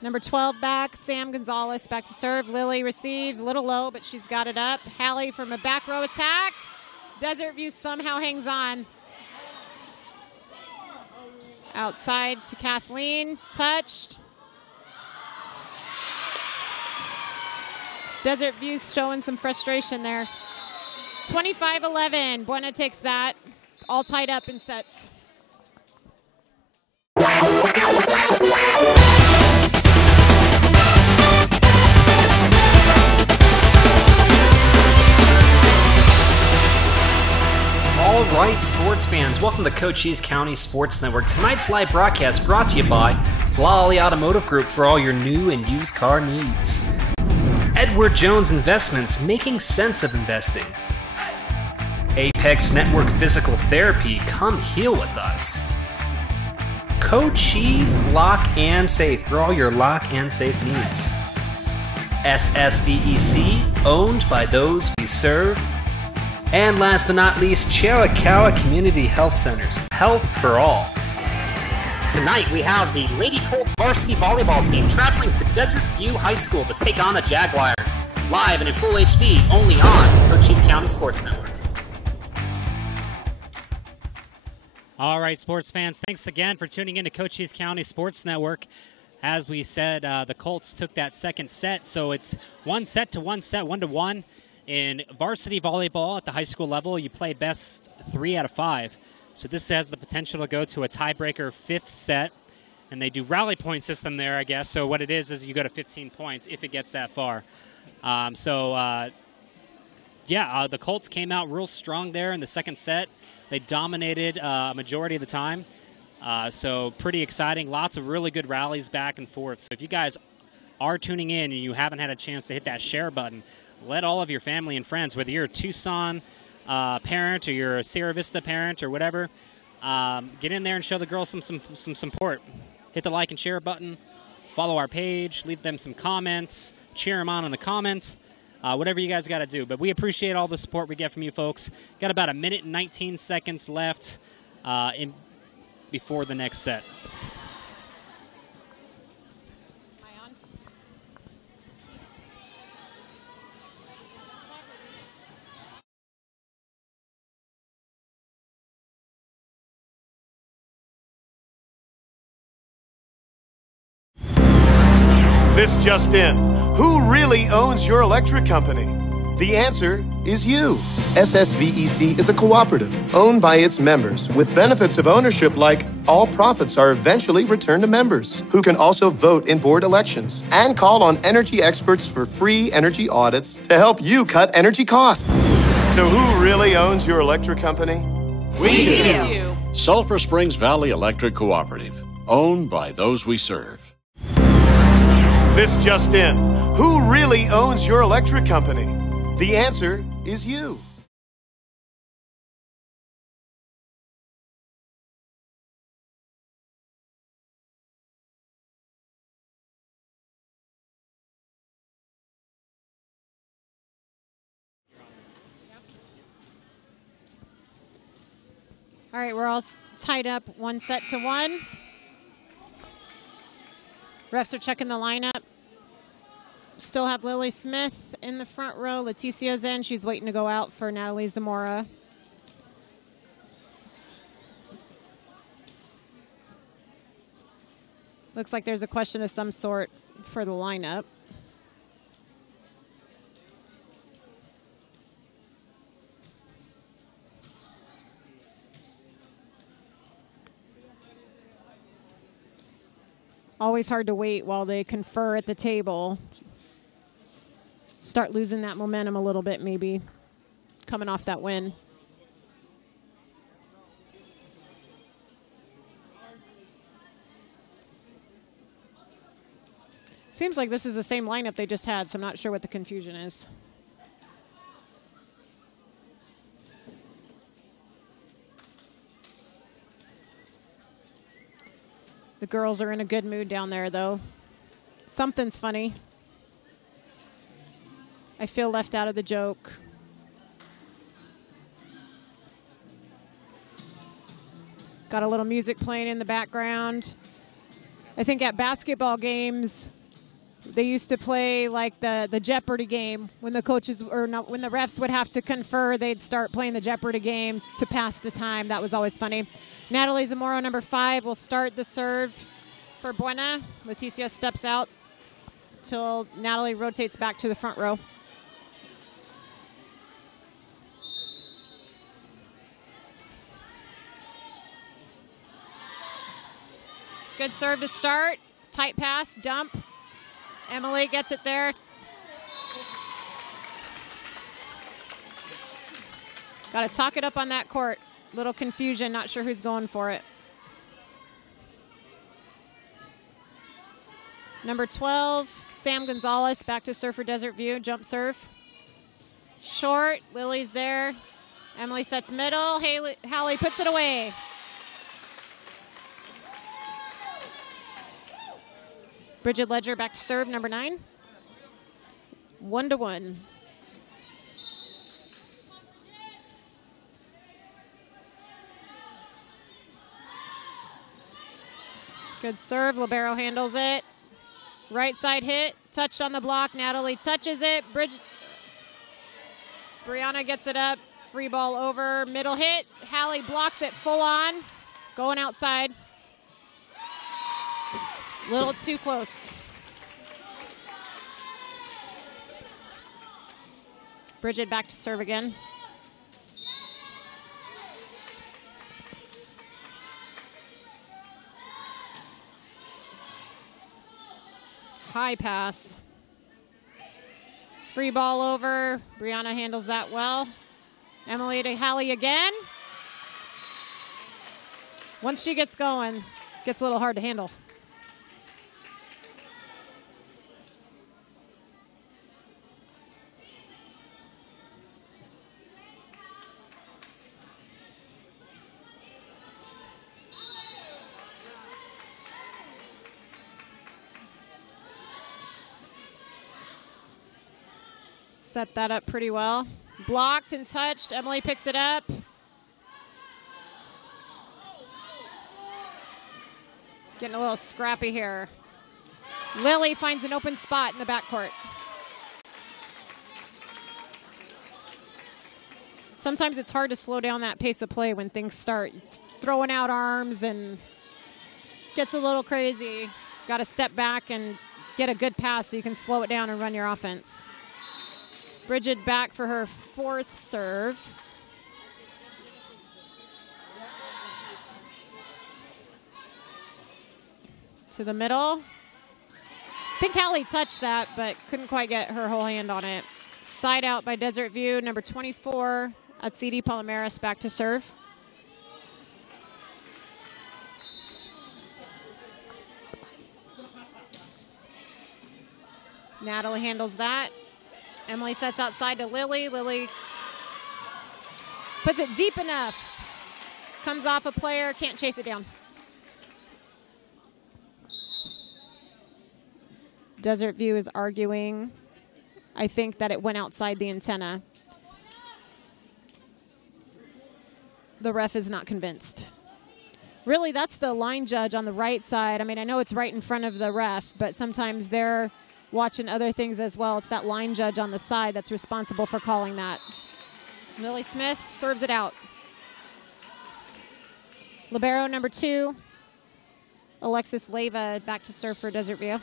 Number 12 back, Sam Gonzalez back to serve. Lily receives, a little low, but she's got it up. Hallie from a back row attack. Desert View somehow hangs on. Outside to Kathleen, touched. Desert View's showing some frustration there. 25-11, Buena takes that. All tied up in sets. All right, sports fans, welcome to Cochise County Sports Network. Tonight's live broadcast brought to you by Lally Automotive Group for all your new and used car needs. Edward Jones Investments, making sense of investing. Apex Network Physical Therapy, come heal with us. Cochise Lock and Safe for all your lock and safe needs. SSVEC, owned by those we serve. And last but not least, Chiricahua Community Health Centers, health for all. Tonight we have the Lady Colts varsity volleyball team traveling to Desert View High School to take on the Jaguars. Live and in full HD, only on Cochise County Sports Network. All right, sports fans, thanks again for tuning in to Cochise County Sports Network. As we said, the Colts took that second set, so it's 1-1. In varsity volleyball at the high school level, you play best 3 out of 5. So this has the potential to go to a tiebreaker 5th set. And they do rally point system there, I guess. So what it is you go to 15 points if it gets that far. The Colts came out real strong there in the second set. They dominated a majority of the time. So pretty exciting. Lots of really good rallies back and forth. So if you guys are tuning in and you haven't had a chance to hit that share button, let all of your family and friends, whether you're a Tucson parent or you're a Sierra Vista parent or whatever, get in there and show the girls some support. Hit the like and share button, follow our page, leave them some comments, cheer them on in the comments, whatever you guys got to do. But we appreciate all the support we get from you folks. Got about 1 minute and 19 seconds left before the next set. This just in. Who really owns your electric company? The answer is you. SSVEC is a cooperative owned by its members with benefits of ownership like all profits are eventually returned to members who can also vote in board elections and call on energy experts for free energy audits to help you cut energy costs. So who really owns your electric company? We do. Sulphur Springs Valley Electric Cooperative, owned by those we serve. This just in. Who really owns your electric company? The answer is you. All right, we're all tied up 1-1. Refs are checking the lineup. Still have Lily Smith in the front row. Leticia's in. She's waiting to go out for Natalie Zamora. Looks like there's a question of some sort for the lineup. Always hard to wait while they confer at the table. Start losing that momentum a little bit, maybe, coming off that win. Seems like this is the same lineup they just had, so I'm not sure what the confusion is. The girls are in a good mood down there, though. Something's funny. I feel left out of the joke. Got a little music playing in the background. I think at basketball games, they used to play like the Jeopardy game. When the coaches, or not, when the refs would have to confer, they'd start playing the Jeopardy game to pass the time. That was always funny. Natalie Zamora, number 5, will start the serve for Buena. Leticia steps out till Natalie rotates back to the front row. Good serve to start. Tight pass, dump. Emily gets it there. Got to talk it up on that court. Little confusion, not sure who's going for it. Number 12, Sam Gonzalez, back to serve for Desert View, jump serve. Short, Lily's there. Emily sets middle, Hallie puts it away. Bridget Ledger back to serve, number 9. 1-1. Good serve, Libero handles it. Right side hit, touched on the block. Natalie touches it. Brianna gets it up. Free ball over, middle hit. Hallie blocks it full on. Going outside. Little too close. Bridget back to serve again. High pass. Free ball over. Brianna handles that well. Emily to Hallie again. Once she gets going, gets a little hard to handle. Set that up pretty well. Blocked and touched. Emily picks it up. Getting a little scrappy here. Lily finds an open spot in the backcourt. Sometimes it's hard to slow down that pace of play when things start throwing out arms and gets a little crazy. Got to step back and get a good pass so you can slow it down and run your offense. Bridget back for her 4th serve. To the middle. I think Hallie touched that, but couldn't quite get her whole hand on it. Side out by Desert View, number 24, Atsidi Palomares back to serve. Natalie handles that. Emily sets outside to Lily. Lily puts it deep enough. Comes off a player, can't chase it down. Desert View is arguing, I think, that it went outside the antenna. The ref is not convinced. Really, that's the line judge on the right side. I mean, I know it's right in front of the ref, but sometimes they're watching other things as well. It's that line judge on the side that's responsible for calling that. Lily Smith serves it out. Libero number 2, Alexis Leyva back to serve for Desert View.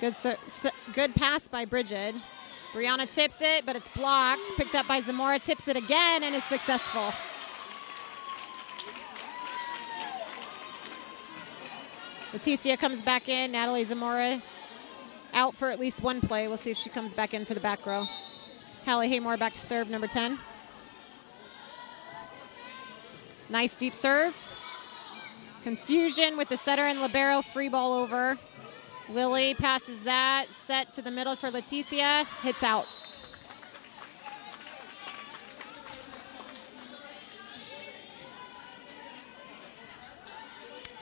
Good pass by Bridget. Brianna tips it, but it's blocked. Picked up by Zamora, tips it again, and is successful. Leticia comes back in. Natalie Zamora out for at least one play. We'll see if she comes back in for the back row. Hallie Haymore back to serve, number 10. Nice deep serve. Confusion with the setter and libero. Free ball over. Lily passes that, set to the middle for Leticia, hits out.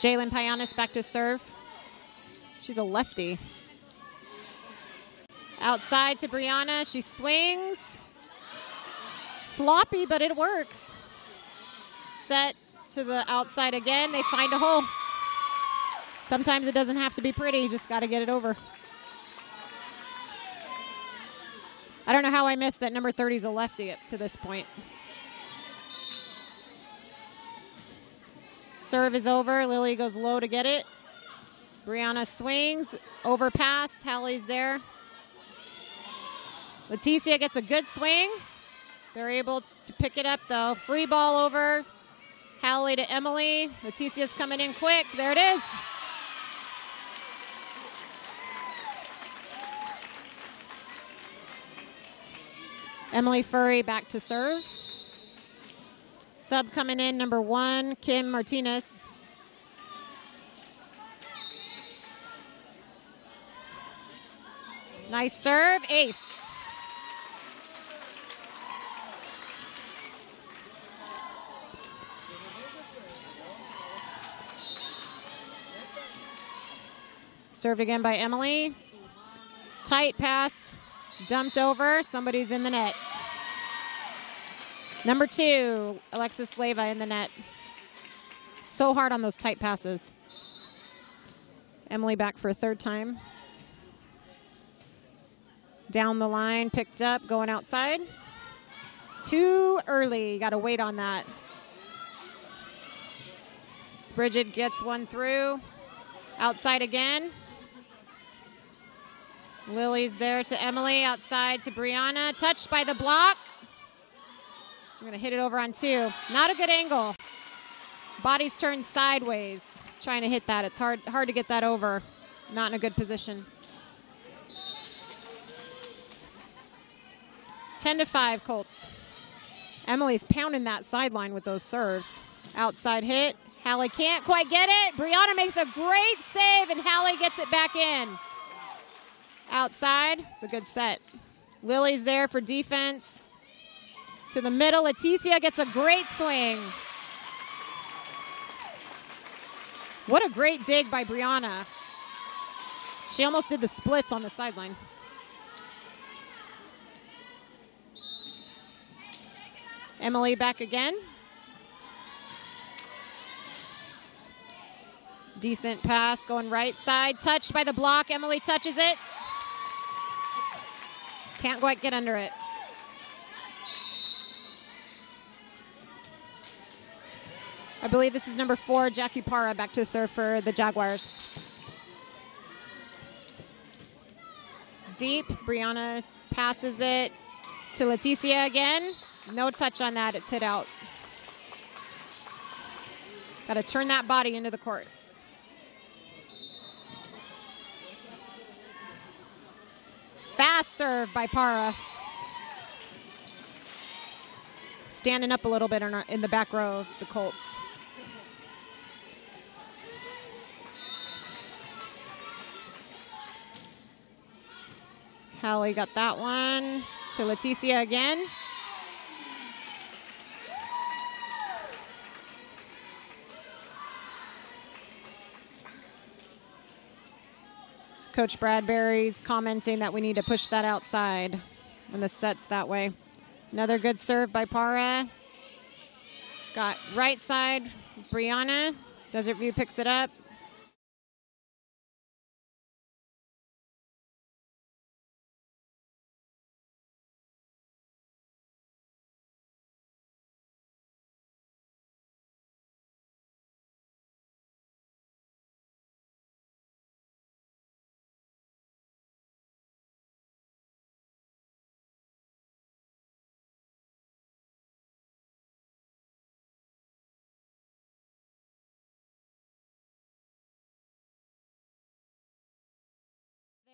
Jalen Payanis back to serve. She's a lefty. Outside to Brianna, she swings. Sloppy, but it works. Set to the outside again, they find a hole. Sometimes it doesn't have to be pretty, you just got to get it over. I don't know how I missed that number 30 is a lefty up to this point. Serve is over, Lily goes low to get it. Brianna swings, overpass, Hallie's there. Leticia gets a good swing. They're able to pick it up though. Free ball over, Hallie to Emily. Leticia's coming in quick, there it is. Emily Furry back to serve. Sub coming in, number 1, Kim Martinez. Nice serve, ace. Served again by Emily. Tight pass. Dumped over, somebody's in the net. Number 2, Alexis Leyva in the net. So hard on those tight passes. Emily back for a third time. Down the line, picked up, going outside. Too early, got to wait on that. Bridget gets one through. Outside again. Lily's there to Emily, outside to Brianna. Touched by the block. I'm going to hit it over on 2. Not a good angle. Body's turned sideways. Trying to hit that. It's hard to get that over. Not in a good position. 10-5 Colts. Emily's pounding that sideline with those serves. Outside hit. Hallie can't quite get it. Brianna makes a great save, and Hallie gets it back in. Outside, it's a good set. Lily's there for defense. To the middle, Leticia gets a great swing. What a great dig by Brianna. She almost did the splits on the sideline. Emily back again. Decent pass going right side. Touched by the block. Emily touches it. Can't quite get under it. I believe this is number 4, Jackie Parra, back to serve for the Jaguars. Deep, Brianna passes it to Leticia again. No touch on that, it's hit out. Got to turn that body into the court. Fast serve by Parra. Standing up a little bit in the back row of the Colts. Hallie got that one to Leticia again. Coach Bradbury's commenting that we need to push that outside when the set's that way. Another good serve by Para. Got right side, Brianna. Desert View picks it up.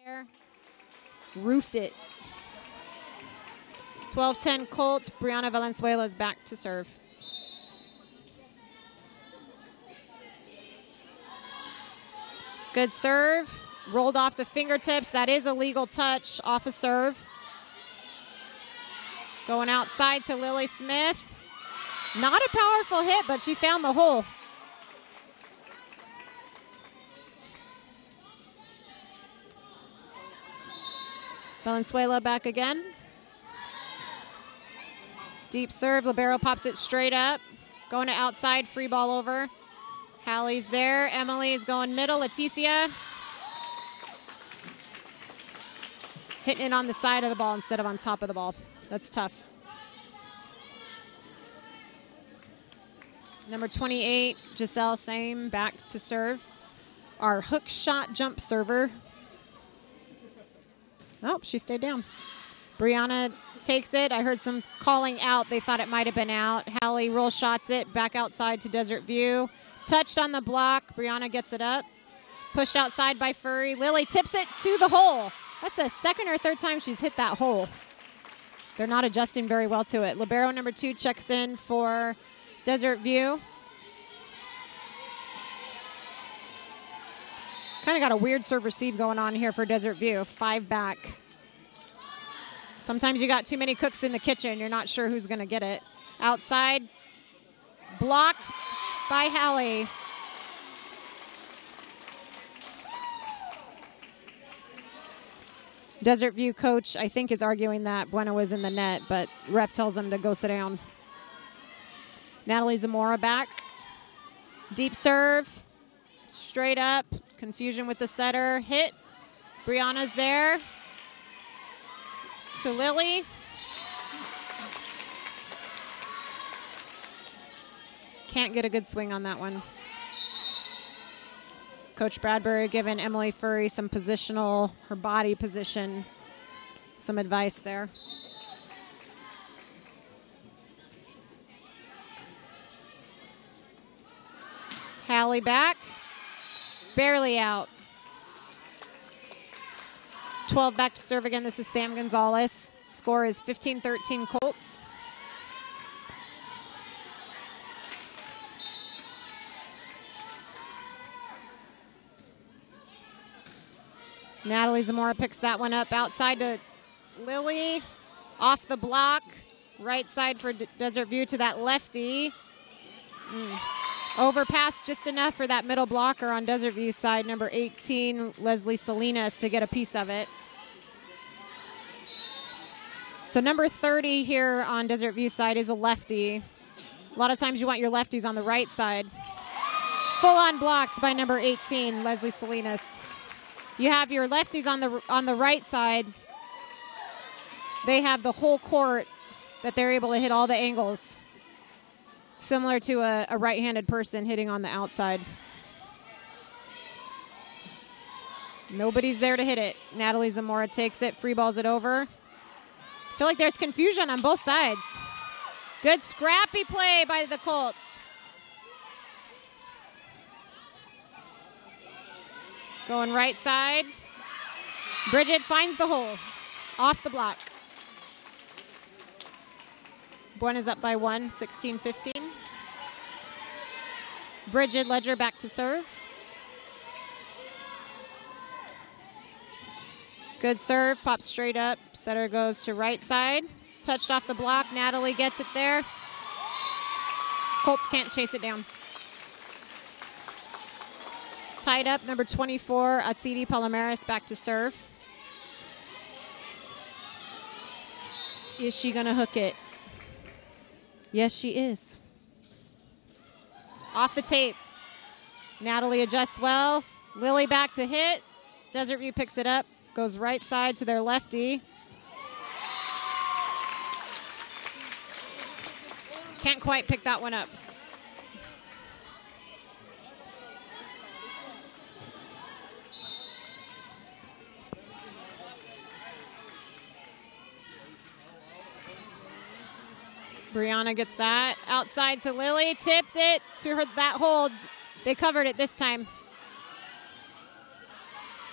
There. Roofed it. 12-10 Colts. Brianna Valenzuela is back to serve. Good serve. Rolled off the fingertips. That is a legal touch off a serve. Going outside to Lily Smith. Not a powerful hit, but she found the hole. Valenzuela back again. Deep serve. Libero pops it straight up. Going to outside. Free ball over. Hallie's there. Emily is going middle. Leticia hitting it on the side of the ball instead of on top of the ball. That's tough. Number 28, Giselle Same, back to serve. Our hook shot jump server. Oh, she stayed down. Brianna takes it. I heard some calling out. They thought it might have been out. Hallie roll shots it back outside to Desert View. Touched on the block. Brianna gets it up. Pushed outside by Furry. Lily tips it to the hole. That's the second or third time she's hit that hole. They're not adjusting very well to it. Libero number 2 checks in for Desert View. Kind of got a weird serve receive going on here for Desert View. 5 back. Sometimes you got too many cooks in the kitchen. You're not sure who's going to get it. Outside. Blocked by Hallie. Desert View coach, I think, is arguing that Bueno was in the net, but ref tells him to go sit down. Natalie Zamora back. Deep serve. Straight up. Confusion with the setter. Hit. Brianna's there. To Lily. Can't get a good swing on that one. Coach Bradbury giving Emily Furry some positional, her body position, some advice there. Hallie back. Barely out. 12 back to serve again. This is Sam Gonzalez. Score is 15-13 Colts. Natalie Zamora picks that one up outside to Lily. Off the block. Right side for Desert View to that lefty. Overpass just enough for that middle blocker on Desert View side, number 18, Leslie Salinas, to get a piece of it. So number 30 here on Desert View side is a lefty. A lot of times you want your lefties on the right side. Full on blocked by number 18, Leslie Salinas. You have your lefties on the right side. They have the whole court that they're able to hit all the angles. Similar to a right-handed person hitting on the outside. Nobody's there to hit it. Natalie Zamora takes it, free balls it over. I feel like there's confusion on both sides. Good scrappy play by the Colts. Going right side. Bridget finds the hole. Off the block. Buena's up by 1, 16-15. Bridget Ledger back to serve. Good serve, pops straight up. Setter goes to right side. Touched off the block. Natalie gets it there. Colts can't chase it down. Tied up, number 24, Atsidi Palomares back to serve. Is she going to hook it? Yes, she is. Off the tape. Natalie adjusts well. Lily back to hit. Desert View picks it up. Goes right side to their lefty. Can't quite pick that one up. Brianna gets that. Outside to Lily. Tipped it to her, that hold. They covered it this time.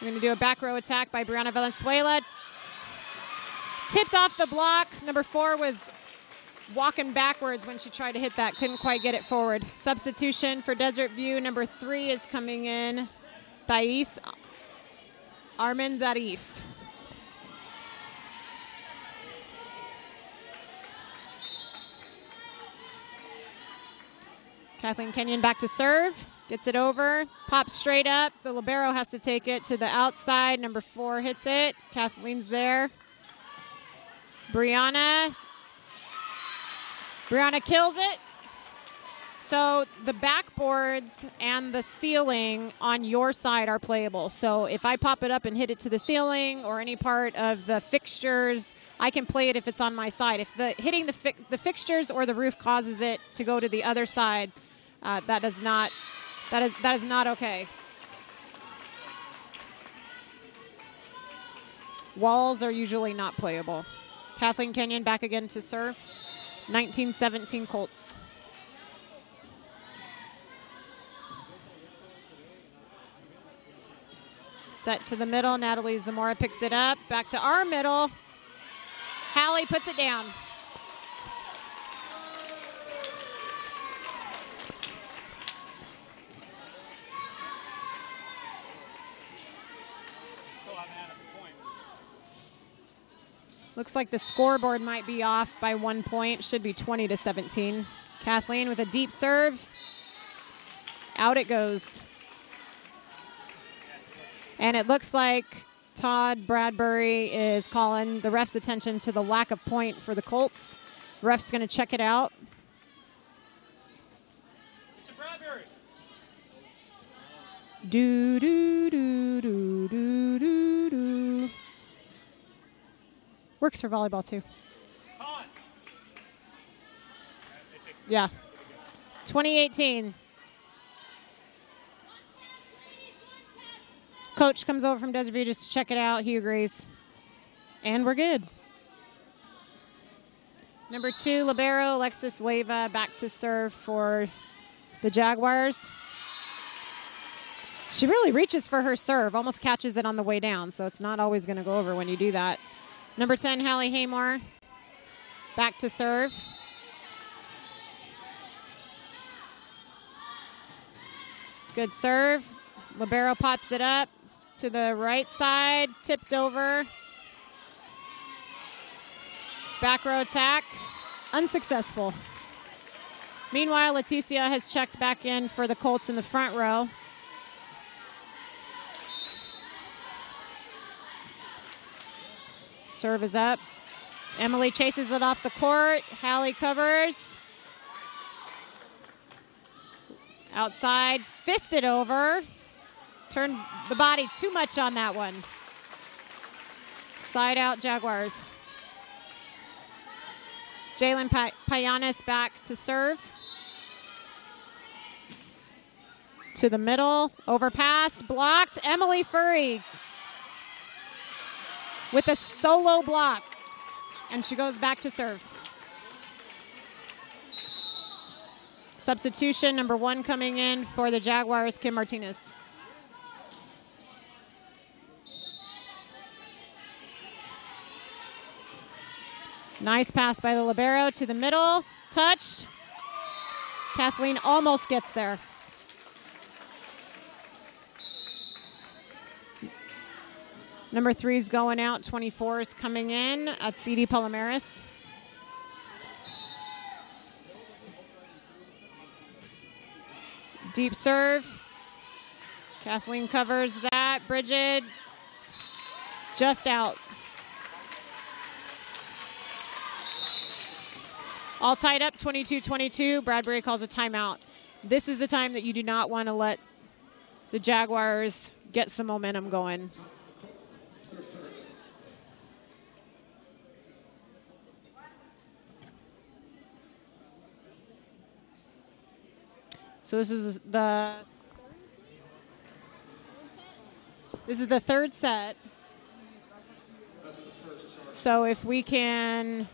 We're going to do a back row attack by Brianna Valenzuela. Tipped off the block. Number 4 was walking backwards when she tried to hit that. Couldn't quite get it forward. Substitution for Desert View. Number 3 is coming in. Thais Armendariz. Kathleen Kenyon back to serve. Gets it over. Pops straight up. The libero has to take it to the outside. Number 4 hits it. Kathleen's there. Brianna kills it. So the backboards and the ceiling on your side are playable. So if I pop it up and hit it to the ceiling or any part of the fixtures, I can play it if it's on my side. If hitting the fixtures or the roof causes it to go to the other side, that is not okay. Walls are usually not playable. Kathleen Kenyon back again to serve. 19-17 Colts. Set to the middle. Natalie Zamora picks it up. Back to our middle. Hallie puts it down. Looks like the scoreboard might be off by 1 point. Should be 20-17. Kathleen with a deep serve. Out it goes. And it looks like Todd Bradbury is calling the ref's attention to the lack of point for the Colts. The ref's going to check it out. Mr. Bradbury. Do, do, do, do, do, do, do. Works for volleyball, too. Yeah. 2018. Coach comes over from Desert View just to check it out. He agrees. And we're good. Number 2, libero, Alexis Leyva, back to serve for the Jaguars. She really reaches for her serve, almost catches it on the way down, so it's not always going to go over when you do that. Number 10, Hallie Haymore, back to serve. Good serve. Libero pops it up to the right side, tipped over. Back row attack, unsuccessful. Meanwhile, Leticia has checked back in for the Colts in the front row. Serve is up. Emily chases it off the court. Hallie covers. Outside, fisted over. Turned the body too much on that one. Side out Jaguars. Jalen Payanis back to serve. To the middle, overpassed, blocked. Emily Furry with a solo block, and she goes back to serve. Substitution, number 1 coming in for the Jaguars, Kim Martinez. Nice pass by the libero to the middle, touched. Kathleen almost gets there. Number 3 is going out. 24 is coming in at CD Palomares. Deep serve. Kathleen covers that. Bridget just out. All tied up, 22-22. Bradbury calls a timeout. This is the time that you do not want to let the Jaguars get some momentum going. So this is the third set. So if Buena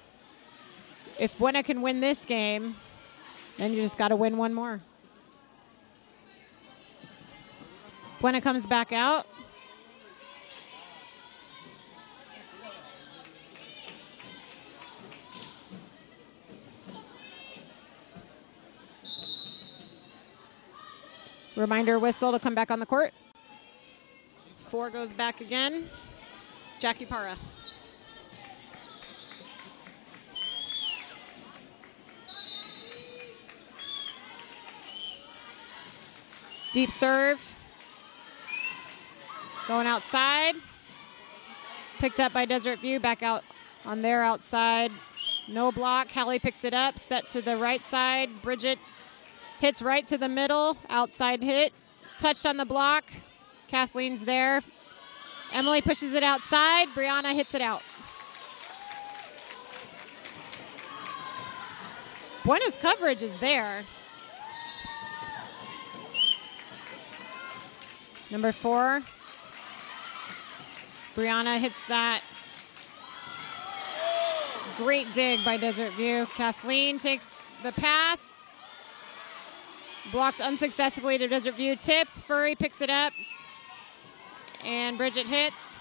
can win this game, then you just got to win one more. Buena comes back out. Reminder whistle to come back on the court. 4 goes back again. Jackie Parra. Deep serve. Going outside. Picked up by Desert View. Back out on their outside. No block. Hallie picks it up. Set to the right side. Bridget hits right to the middle. Outside hit. Touched on the block. Kathleen's there. Emily pushes it outside. Brianna hits it out. Buena's coverage is there. Number 4. Brianna hits that. Great dig by Desert View. Kathleen takes the pass. Blocked unsuccessfully to Desert View. Tip. Furry picks it up. And Bridget hits.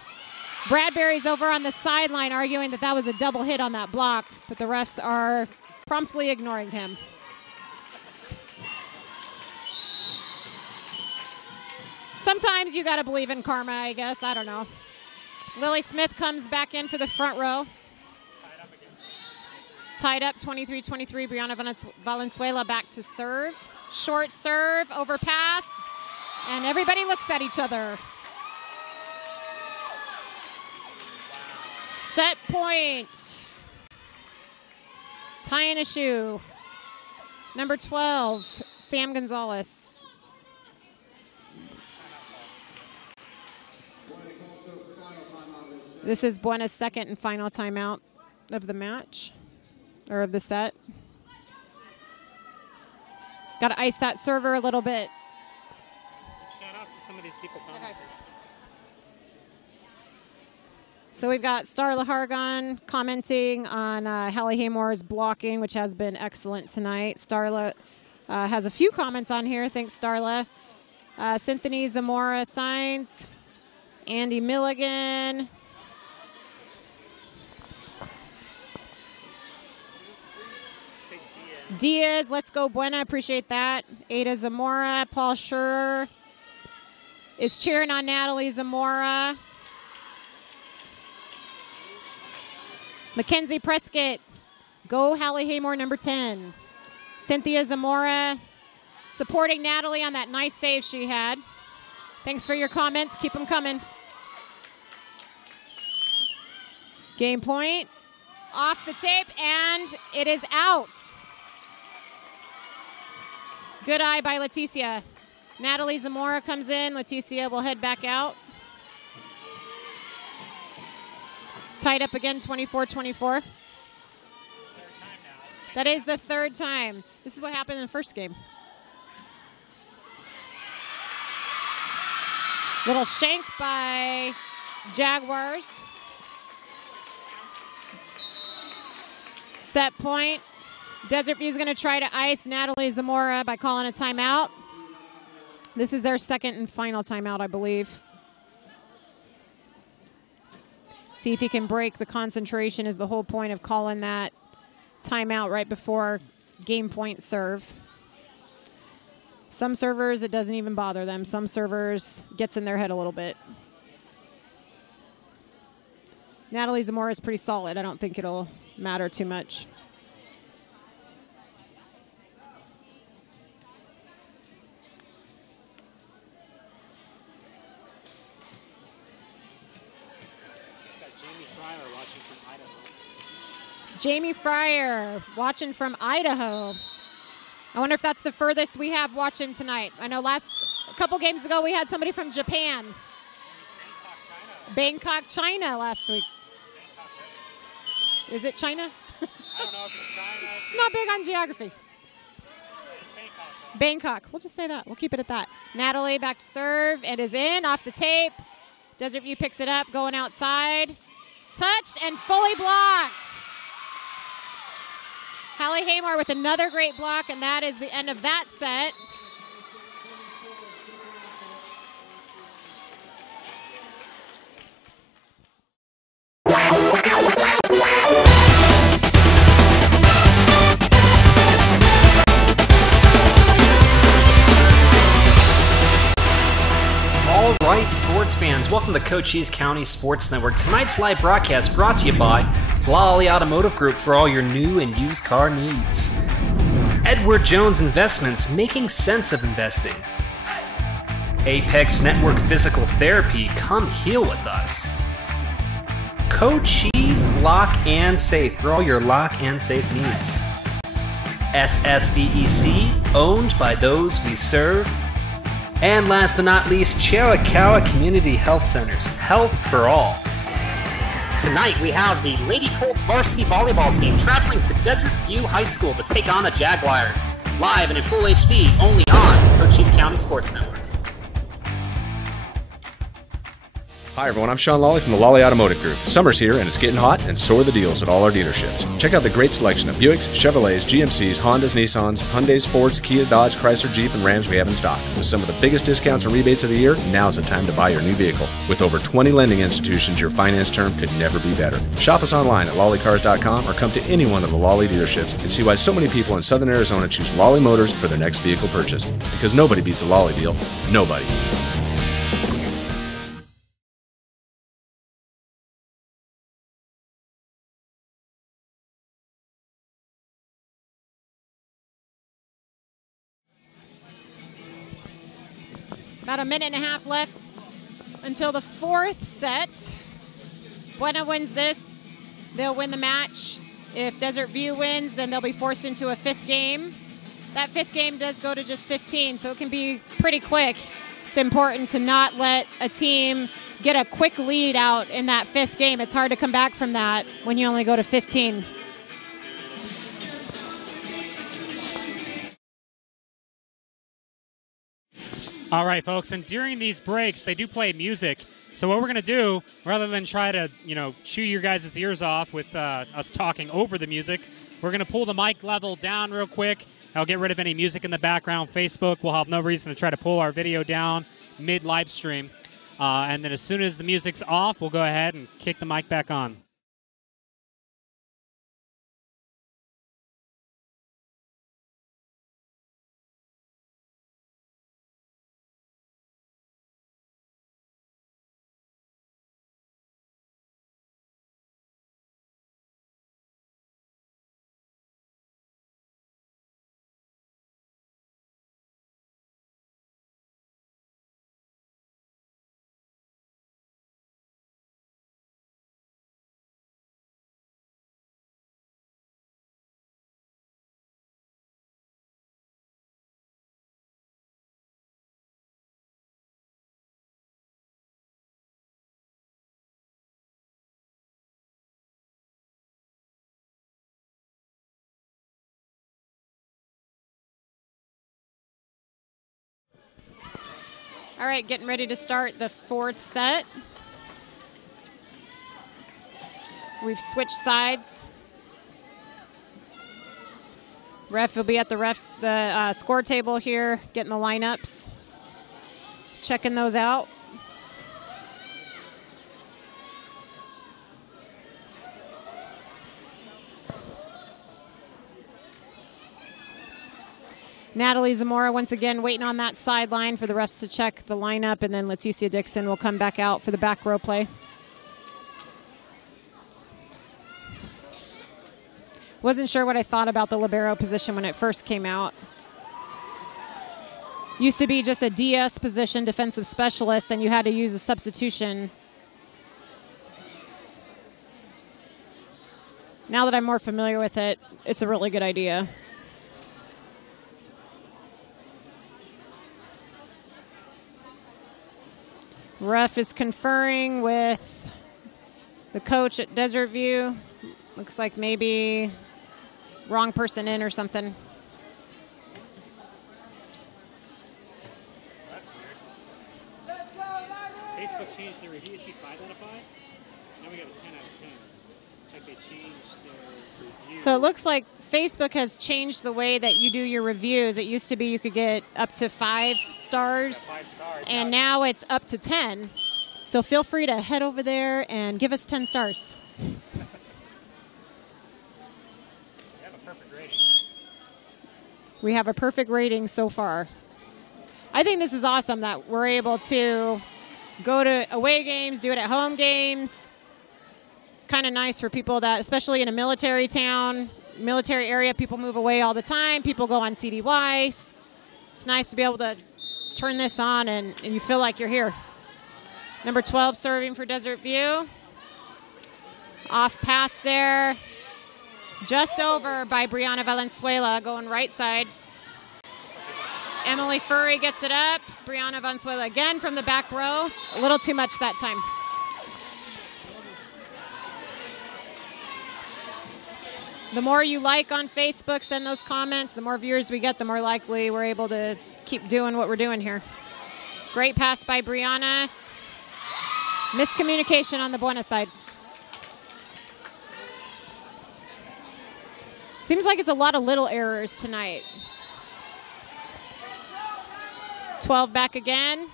Bradbury's over on the sideline arguing that was a double hit on that block, but the refs are promptly ignoring him. Sometimes you got to believe in karma, I guess. I don't know. Lily Smith comes back in for the front row. Tied up 23-23. Brianna Valenzuela back to serve. Short serve, overpass, and everybody looks at each other. Set point. Tying a shoe. Number 12, Sam Gonzalez. This is Buena's second and final timeout of the match, or of the set. Got to ice that server a little bit. Shout outs to some of these people commenting. Okay. So we've got Starla Hargon commenting on Hallie Haymore's blocking, which has been excellent tonight. Starla has a few comments on here. Thanks, Starla. Cynthia Zamora signs. Andy Milligan. Diaz, let's go Buena, appreciate that. Ada Zamora, Paul Scherer is cheering on Natalie Zamora. Mackenzie Prescott, go Hallie Haymore, number 10. Cynthia Zamora supporting Natalie on that nice save she had. Thanks for your comments, keep them coming. Game point, off the tape, and it is out. Good eye by Leticia. Natalie Zamora comes in. Leticia will head back out. Tied up again, 24-24. That is the third time. This is what happened in the first game. Little shank by Jaguars. Set point. Desert View's going to try to ice Natalie Zamora by calling a timeout. This is their second and final timeout, I believe. See if he can break the concentration is the whole point of calling that timeout right before game point serve. Some servers, it doesn't even bother them. Some servers gets in their head a little bit. Natalie Zamora is pretty solid. I don't think it'll matter too much. Jamie Fryer watching from Idaho. I wonder if that's the furthest we have watching tonight. I know a couple games ago we had somebody from Japan. Bangkok, China last week. Is it China? I don't know if it's China. Not big on geography. Bangkok. We'll just say that. We'll keep it at that. Natalie back to serve. It is in off the tape. Desert View picks it up, going outside. Touched and fully blocked. Hallie Haymar with another great block, and that is the end of that set. All right, sports fans, welcome to Cochise County Sports Network. Tonight's live broadcast brought to you by Lolly Automotive Group for all your new and used car needs. Edward Jones Investments, making sense of investing. Apex Network Physical Therapy, come heal with us. Cochise Lock and Safe for all your lock and safe needs. SSVEC, owned by those we serve. And last but not least, Chiricahua Community Health Centers, health for all. Tonight we have the Lady Colts varsity volleyball team traveling to Desert View High School to take on the Jaguars. Live and in full HD, only on Cochise County Sports Network. Hi everyone, I'm Sean Lawley from the Lolly Automotive Group. Summer's here and it's getting hot, and so are the deals at all our dealerships. Check out the great selection of Buicks, Chevrolets, GMCs, Hondas, Nissans, Hyundais, Fords, Kias, Dodge, Chrysler, Jeep, and Rams we have in stock. With some of the biggest discounts and rebates of the year, now's the time to buy your new vehicle. With over 20 lending institutions, your finance term could never be better. Shop us online at lollycars.com or come to any one of the Lolly dealerships and see why so many people in Southern Arizona choose Lolly Motors for their next vehicle purchase. Because nobody beats a Lolly deal. Nobody. About a minute and a half left until the fourth set. Buena wins this, they'll win the match. If Desert View wins, then they'll be forced into a fifth game. That fifth game does go to just 15, so it can be pretty quick. It's important to not let a team get a quick lead out in that fifth game. It's hard to come back from that when you only go to 15. All right, folks, and during these breaks, they do play music. So what we're going to do, rather than try to, chew your guys' ears off with us talking over the music, we're going to pull the mic level down real quick. I'll get rid of any music in the background. Facebook will have no reason to try to pull our video down mid-live stream. And then as soon as the music's off, we'll go ahead and kick the mic back on. All right, getting ready to start the fourth set. We've switched sides. Ref will be at the score table here, getting the lineups, checking those out. Natalie Zamora once again waiting on that sideline for the refs to check the lineup, and then Leticia Dixon will come back out for the back row play. Wasn't sure what I thought about the libero position when it first came out. Used to be just a DS position, defensive specialist, and you had to use a substitution. Now that I'm more familiar with it, it's a really good idea. Ref is conferring with the coach at Desert View. Looks like maybe wrong person in or something. That's weird. Facebook changed their reviews to be 5 out of 5. Now we got a 10 out of 10. Like they changed their review. So it looks like Facebook has changed the way that you do your reviews. It used to be you could get up to 5 stars, and now it's up to 10. So feel free to head over there and give us 10 stars. We have a perfect rating. We have a perfect rating so far. I think this is awesome that we're able to go to away games, do it at home games. It's kind of nice for people that, especially in a military town, military area, people move away all the time. People go on TDY. It's nice to be able to turn this on and you feel like you're here. Number 12 serving for Desert View. Off pass there. Just over by Brianna Valenzuela, going right side. Emily Furry gets it up. Brianna Valenzuela again from the back row. A little too much that time. The more you like on Facebook, send those comments, the more viewers we get, the more likely we're able to keep doing what we're doing here. Great pass by Brianna. Miscommunication on the Buena side. Seems like it's a lot of little errors tonight. 12 back again.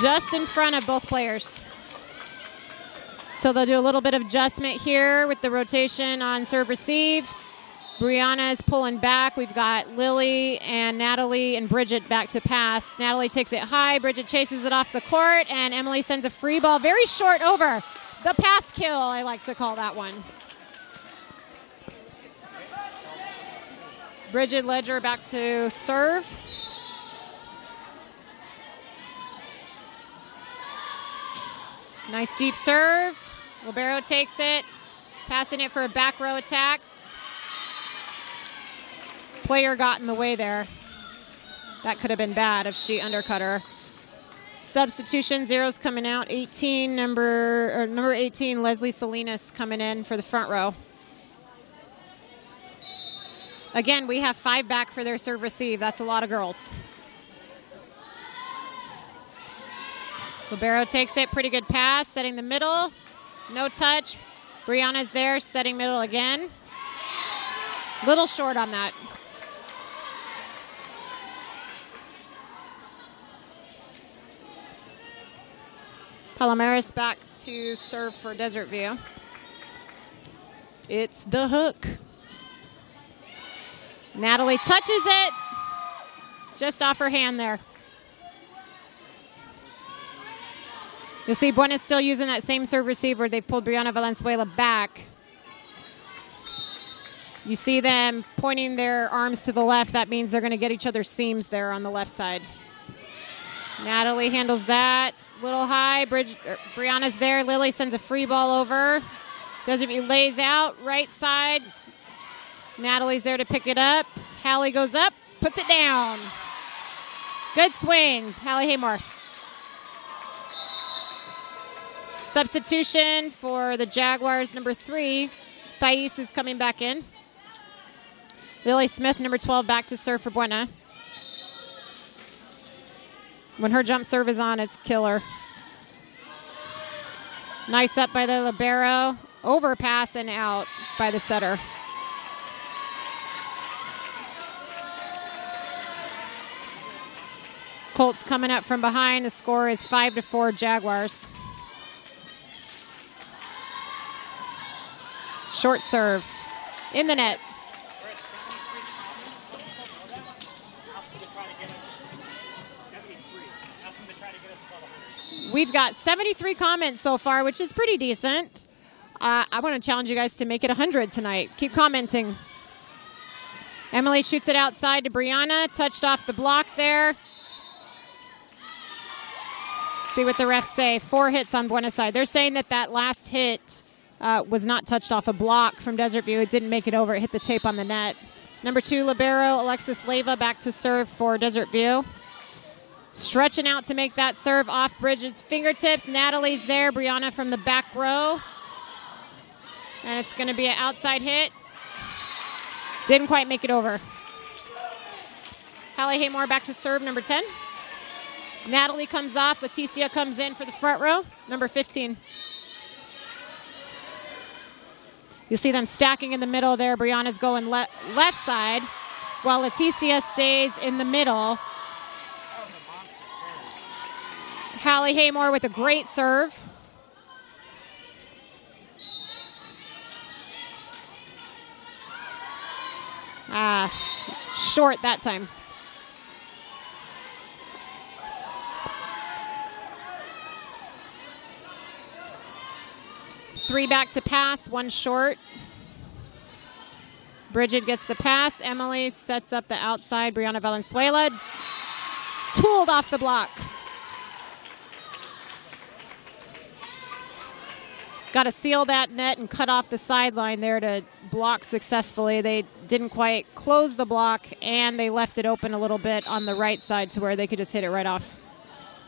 Just in front of both players. So they'll do a little bit of adjustment here with the rotation on serve receive. Brianna is pulling back. We've got Lily and Natalie and Bridget back to pass. Natalie takes it high. Bridget chases it off the court, and Emily sends a free ball very short over. The pass kill, I like to call that one. Bridget Ledger back to serve. Nice deep serve. Libero takes it, passing it for a back row attack. Player got in the way there. That could have been bad if she undercut her. Substitution, zeros coming out. Number 18, Leslie Salinas coming in for the front row. Again, we have 5 back for their serve receive. That's a lot of girls. Libero takes it, pretty good pass, setting the middle. No touch. Brianna's there, setting middle again. Little short on that. Palomares back to serve for Desert View. It's the hook. Natalie touches it. Just off her hand there. You'll see Buena's still using that same serve receiver. They've pulled Brianna Valenzuela back. You see them pointing their arms to the left. That means they're going to get each other's seams there on the left side. Natalie handles that. Little high. Brianna's there. Lily sends a free ball over. Desert View lays out. Right side. Natalie's there to pick it up. Hallie goes up. Puts it down. Good swing. Hallie Haymore. Substitution for the Jaguars, number 3. Thais is coming back in. Lily Smith, number 12, back to serve for Buena. When her jump serve is on, it's killer. Nice up by the libero. Overpass and out by the setter. Colts coming up from behind. The score is 5-4 Jaguars. Short serve in the net. We've got 73 comments so far, which is pretty decent. I want to challenge you guys to make it 100 tonight. Keep commenting. Emily shoots it outside to Brianna. Touched off the block there. See what the refs say. 4 hits on Buena's side. They're saying that last hit was not touched off a block from Desert View. It didn't make it over. It hit the tape on the net. Number 2, libero Alexis Leyva back to serve for Desert View. Stretching out to make that serve off Bridget's fingertips. Natalie's there. Brianna from the back row. And it's going to be an outside hit. Didn't quite make it over. Hallie Haymore back to serve, number 10. Natalie comes off. Leticia comes in for the front row, number 15. You see them stacking in the middle there. Brianna's going left side, while Leticia stays in the middle. Hallie Haymore with a great serve. Short that time. Three back to pass, 1 short. Bridget gets the pass. Emily sets up the outside. Brianna Valenzuela tooled off the block. Got to seal that net and cut off the sideline there to block successfully. They didn't quite close the block, and they left it open a little bit on the right side to where they could just hit it right off.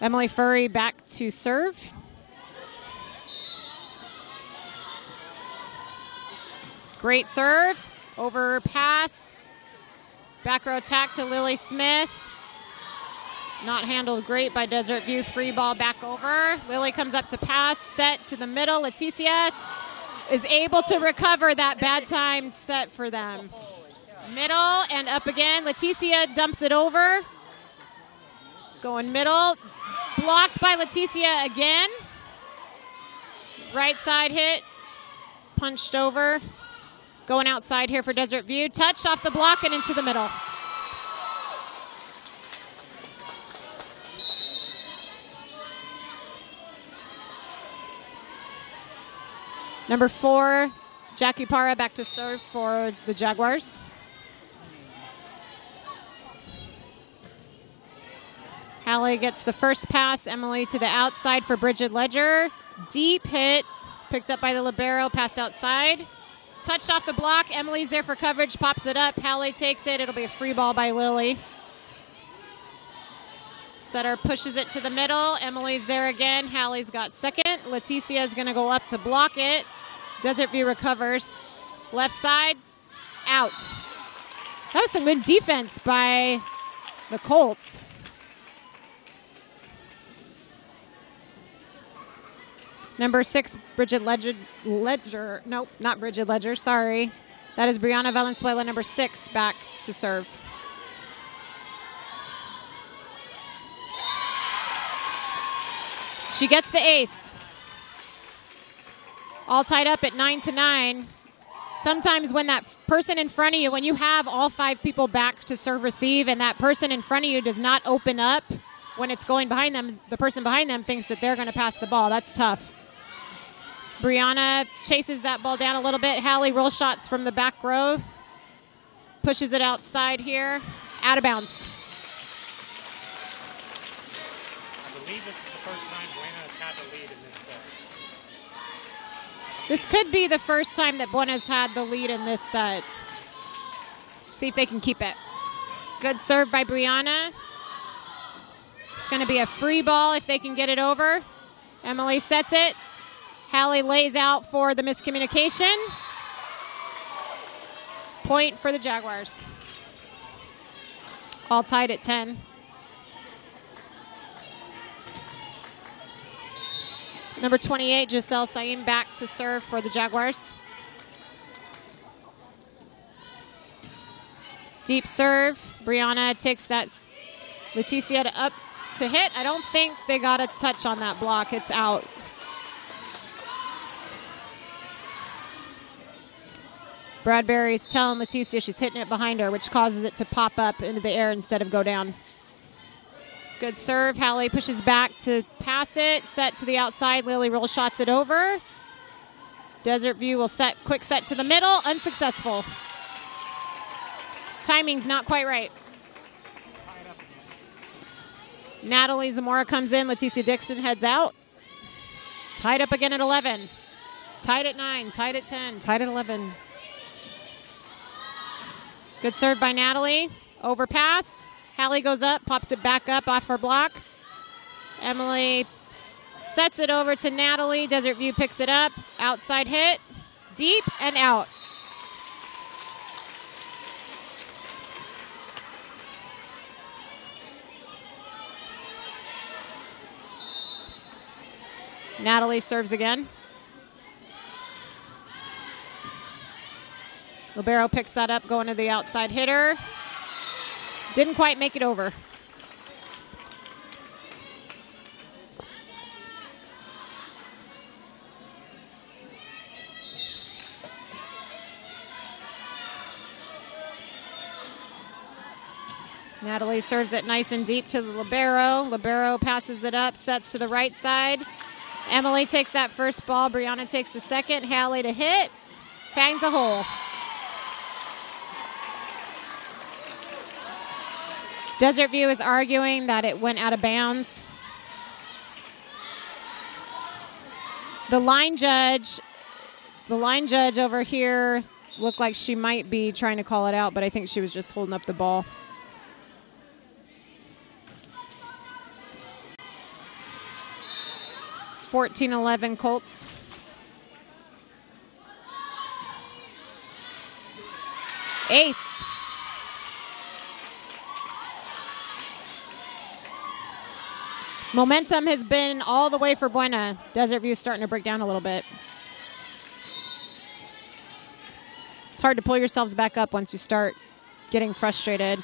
Emily Furry back to serve. Great serve. Over pass. Back row attack to Lily Smith. Not handled great by Desert View. Free ball back over. Lily comes up to pass. Set to the middle. Leticia is able to recover that bad timed set for them. Middle and up again. Leticia dumps it over. Going middle. Blocked by Leticia again. Right side hit. Punched over. Going outside here for Desert View. Touched off the block and into the middle. Number 4, Jackie Parra back to serve for the Jaguars. Hallie gets the first pass. Emily to the outside for Bridget Ledger. Deep hit. Picked up by the libero. Passed outside. Touched off the block. Emily's there for coverage. Pops it up. Hallie takes it. It'll be a free ball by Lily. Setter pushes it to the middle. Emily's there again. Hallie's got second. Leticia is going to go up to block it. Desert View recovers. Left side. Out. That was some good defense by the Colts. Number 6, Bridget Ledger. Nope, not Bridget Ledger. Sorry. That is Brianna Valenzuela, number 6, back to serve. She gets the ace. All tied up at 9-9. Sometimes when that person in front of you, when you have all 5 people back to serve receive and that person in front of you does not open up when it's going behind them, the person behind them thinks that they're going to pass the ball. That's tough. Brianna chases that ball down a little bit. Hallie roll shots from the back row. Pushes it outside here. Out of bounds. I believe this is the first time Buena has had the lead in this set. This could be the first time that Buena's had the lead in this set. See if they can keep it. Good serve by Brianna. It's going to be a free ball if they can get it over. Emily sets it. Hallie lays out for the miscommunication. Point for the Jaguars. All tied at 10. Number 28, Giselle Saim back to serve for the Jaguars. Deep serve. Brianna takes that Leticia up to hit. I don't think they got a touch on that block. It's out. Bradbury's telling Leticia she's hitting it behind her, which causes it to pop up into the air instead of go down. Good serve. Hallie pushes back to pass it. Set to the outside. Lily roll shots it over. Desert View will set, quick set to the middle, unsuccessful. Timing's not quite right. Natalie Zamora comes in, Leticia Dixon heads out. Tied up again at 11. Tied at 9, tied at 10, tied at 11. Good serve by Natalie. Overpass. Hallie goes up, pops it back up off her block. Emily sets it over to Natalie. Desert View picks it up. Outside hit. Deep and out. Natalie serves again. Libero picks that up, going to the outside hitter. Didn't quite make it over. Natalie serves it nice and deep to the libero. Libero passes it up, sets to the right side. Emily takes that first ball. Brianna takes the second. Hallie to hit. Finds a hole. Desert View is arguing that it went out of bounds. The line judge over here looked like she might be trying to call it out, but I think she was just holding up the ball. (14-11) Colts. Ace. Momentum has been all the way for Buena. Desert View starting to break down a little bit. It's hard to pull yourselves back up once you start getting frustrated.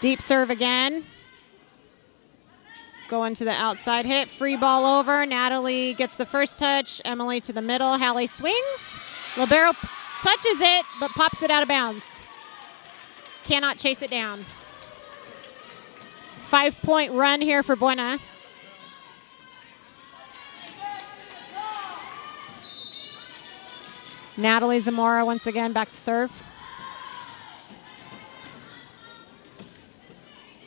Deep serve again. Going to the outside hit. Free ball over. Natalie gets the first touch. Emily to the middle. Hallie swings. Libero touches it, but pops it out of bounds. Cannot chase it down. 5-point run here for Buena. Natalie Zamora once again back to serve.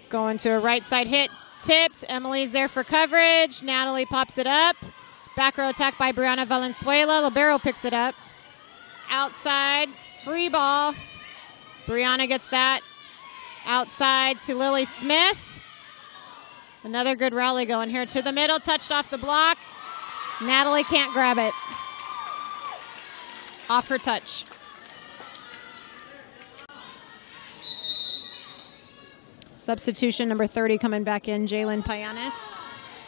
Going to a right side hit. Tipped. Emily's there for coverage. Natalie pops it up. Back row attack by Brianna Valenzuela. Libero picks it up. Outside. Free ball. Brianna gets that. Outside to Lily Smith. Another good rally going here to the middle. Touched off the block. Natalie can't grab it. Off her touch. Substitution number 30 coming back in, Jalen Payanis.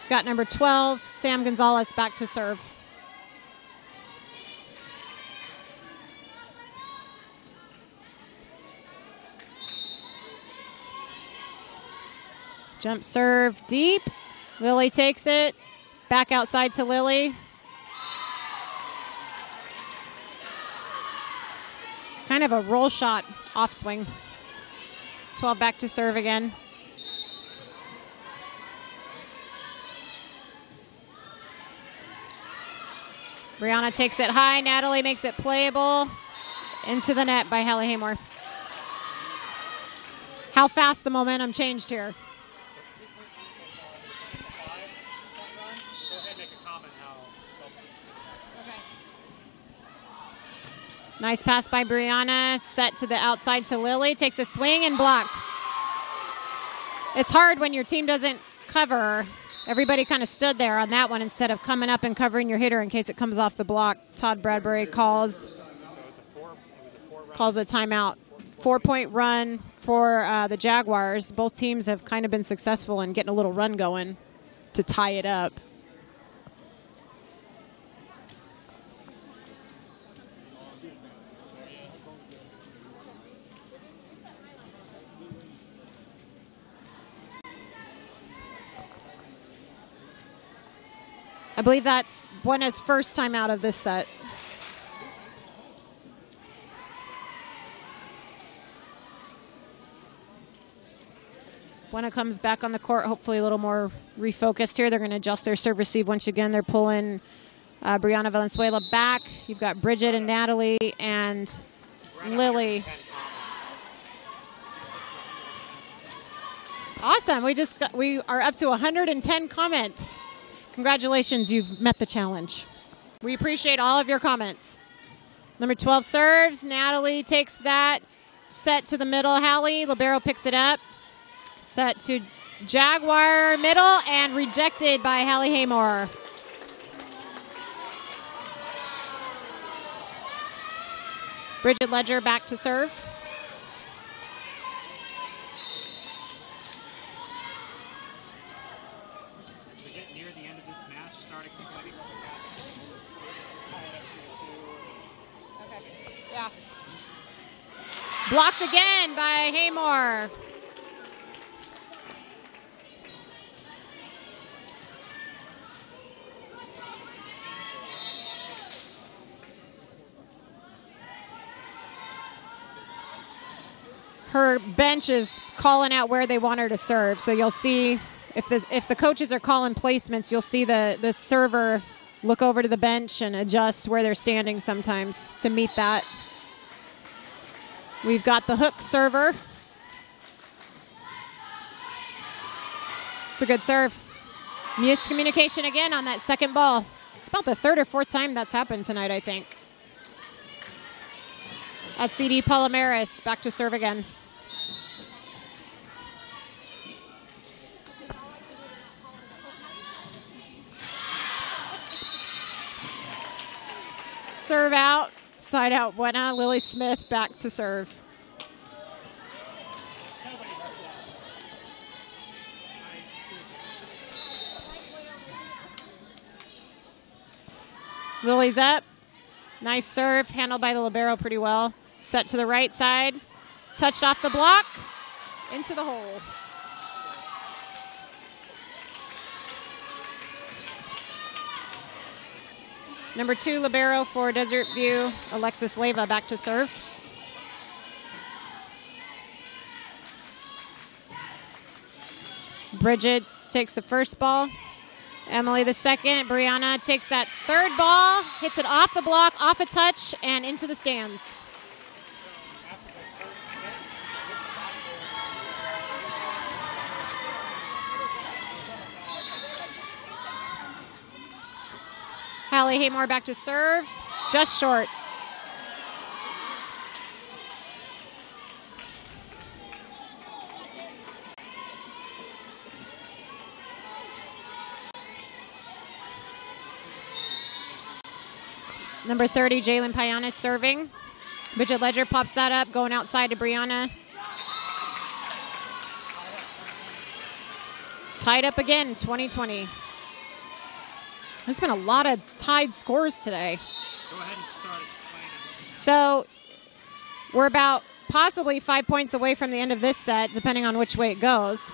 Got number 12, Sam Gonzalez back to serve. Jump serve deep. Lily takes it. Back outside to Lily. Kind of a roll shot off swing. 12 back to serve again. Brianna takes it high. Natalie makes it playable. Into the net by Hallie Haymore. How fast the momentum changed here. Nice pass by Brianna, set to the outside to Lily, takes a swing and blocked. It's hard when your team doesn't cover. Everybody kind of stood there on that one instead of coming up and covering your hitter in case it comes off the block. Todd Bradbury calls a timeout. 4-point run for the Jaguars. Both teams have kind of been successful in getting a little run going to tie it up. I believe that's Buena's first time out of this set. Buena comes back on the court, hopefully a little more refocused here. They're going to adjust their serve receive once again. They're pulling Brianna Valenzuela back. You've got Bridget and Natalie and Lily. Awesome. We are up to 110 comments. Congratulations, you've met the challenge. We appreciate all of your comments. Number 12 serves. Natalie takes that. Set to the middle. Hallie. Libero picks it up. Set to Jaguar middle and rejected by Hallie Haymore. Bridget Ledger back to serve. As we get near the end of this match, start explaining what happened. Okay. Yeah. Blocked again by Haymore. Her bench is calling out where they want her to serve. So you'll see if the coaches are calling placements, you'll see the server look over to the bench and adjust where they're standing sometimes to meet that. We've got the hook server. It's a good serve. Miscommunication again on that second ball. It's about the third or fourth time that's happened tonight, I think. At CD Palomares, back to serve again. Serve out, side out Buena. Lily Smith back to serve. Lily's up. Nice serve, handled by the libero pretty well. Set to the right side, touched off the block, into the hole. Number 2 libero for Desert View, Alexis Leyva back to serve. Bridget takes the first ball. Emily the second. Brianna takes that third ball, hits it off the block, off a touch, and into the stands. Hallie Haymore back to serve, just short. Number 30, Jalen Payanis serving. Bridget Ledger pops that up, going outside to Brianna. Tied up again, 20-20. There's been a lot of tied scores today. Go ahead and start explaining. So we're about possibly 5 points away from the end of this set, depending on which way it goes.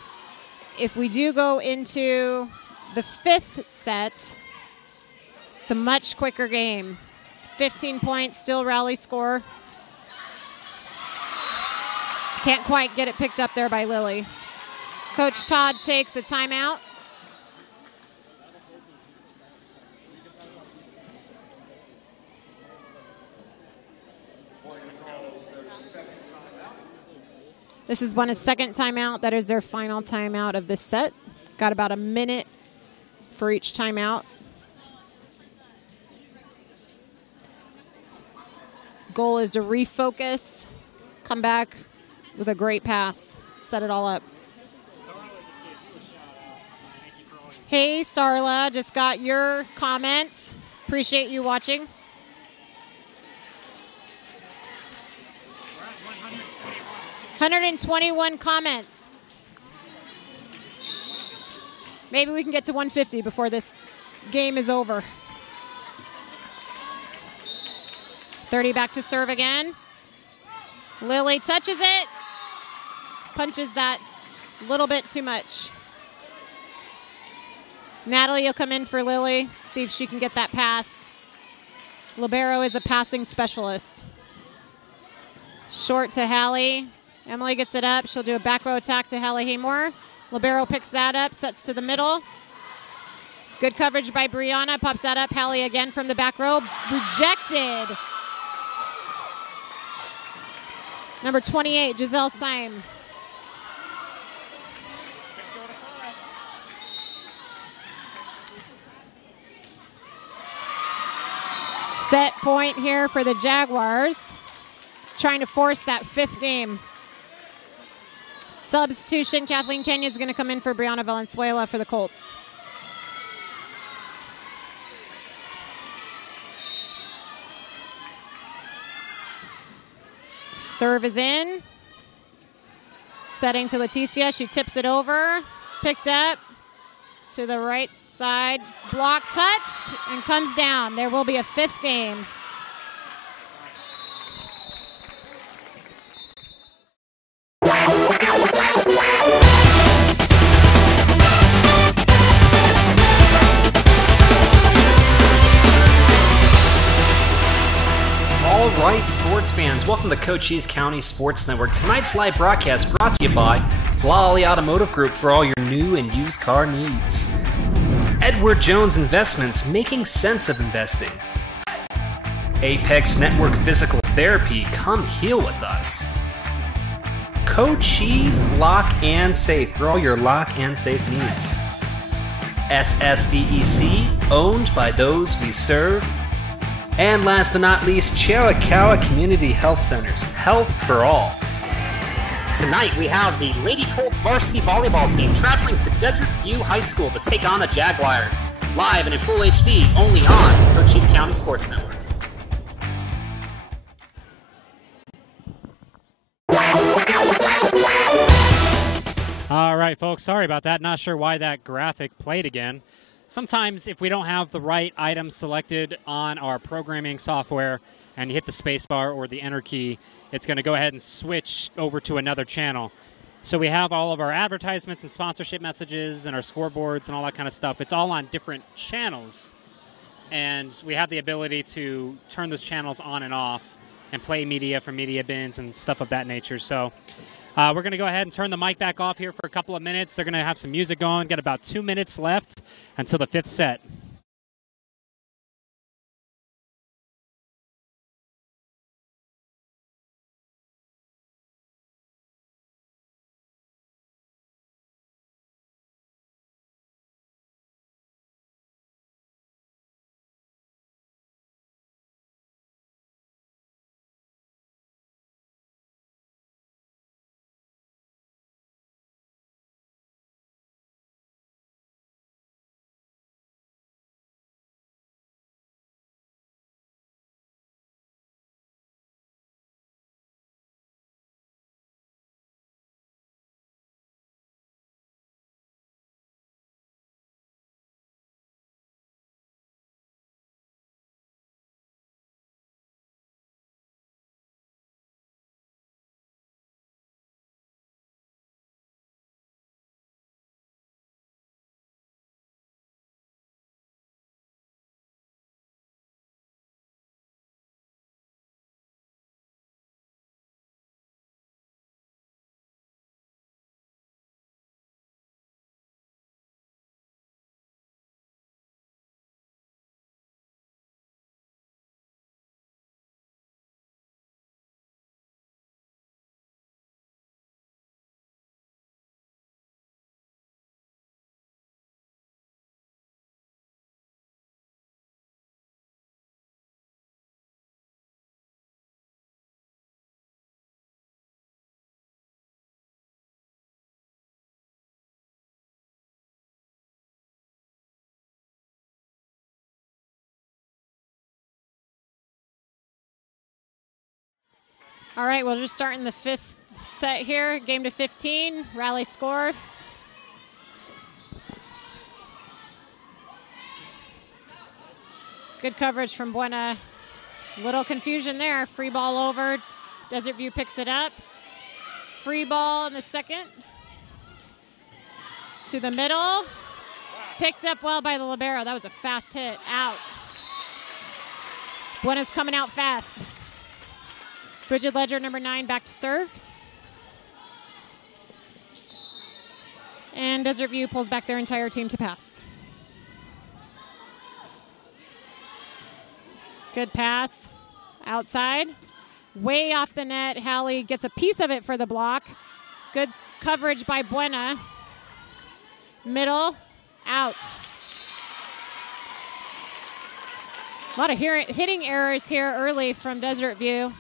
If we do go into the 5th set, it's a much quicker game. It's 15 points, still rally score. Can't quite get it picked up there by Lily. Coach Todd takes a timeout. This is Buena's second timeout. That is their final timeout of this set. Got about a minute for each timeout. Goal is to refocus, come back with a great pass, set it all up. Hey, Starla, just got your comment. Appreciate you watching. 121 comments. Maybe we can get to 150 before this game is over. 30 back to serve again. Lily touches it. Punches that a little bit too much. Natalie will come in for Lily, see if she can get that pass. Libero is a passing specialist. Short to Hallie. Emily gets it up. She'll do a back row attack to Hallie Haymore. Libero picks that up, sets to the middle. Good coverage by Brianna. Pops that up. Hallie again from the back row. Rejected. Number 28, Giselle Syme. Set point here for the Jaguars. Trying to force that 5th game. Substitution, Kathleen Kenya is going to come in for Brianna Valenzuela for the Colts. Serve is in. Setting to Leticia. She tips it over. Picked up to the right side. Block touched and comes down. There will be a 5th game. All right, sports fans, welcome to Cochise County Sports Network. Tonight's live broadcast brought to you by Lolly Automotive Group for all your new and used car needs. Edward Jones Investments, making sense of investing. Apex Network Physical Therapy, come heal with us. Cochise Lock and Safe for all your lock and safe needs. SSVEC, owned by those we serve. And last but not least, Cherakawa Community Health Centers, health for all. Tonight we have the Lady Colts varsity volleyball team traveling to Desert View High School to take on the Jaguars. Live and in full HD, only on Cochise County Sports Network. All right, folks, sorry about that. Not sure why that graphic played again. Sometimes if we don't have the right items selected on our programming software and you hit the space bar or the enter key, it's going to go ahead and switch over to another channel. So we have all of our advertisements and sponsorship messages and our scoreboards and all that kind of stuff. It's all on different channels, and we have the ability to turn those channels on and off and play media from media bins and stuff of that nature. So we're going to go ahead and turn the mic back off here for a couple of minutes. They're going to have some music going. Got about 2 minutes left until the 5th set. All right, we'll just start in the 5th set here. Game to 15, rally score. Good coverage from Buena. Little confusion there. Free ball over. Desert View picks it up. Free ball in the second. To the middle. Picked up well by the libero. That was a fast hit. Out. Buena's coming out fast. Bridget Ledger, number 9, back to serve. And Desert View pulls back their entire team to pass. Good pass. Outside. Way off the net. Hallie gets a piece of it for the block. Good coverage by Buena. Middle. Out. A lot of hitting errors here early from Desert View.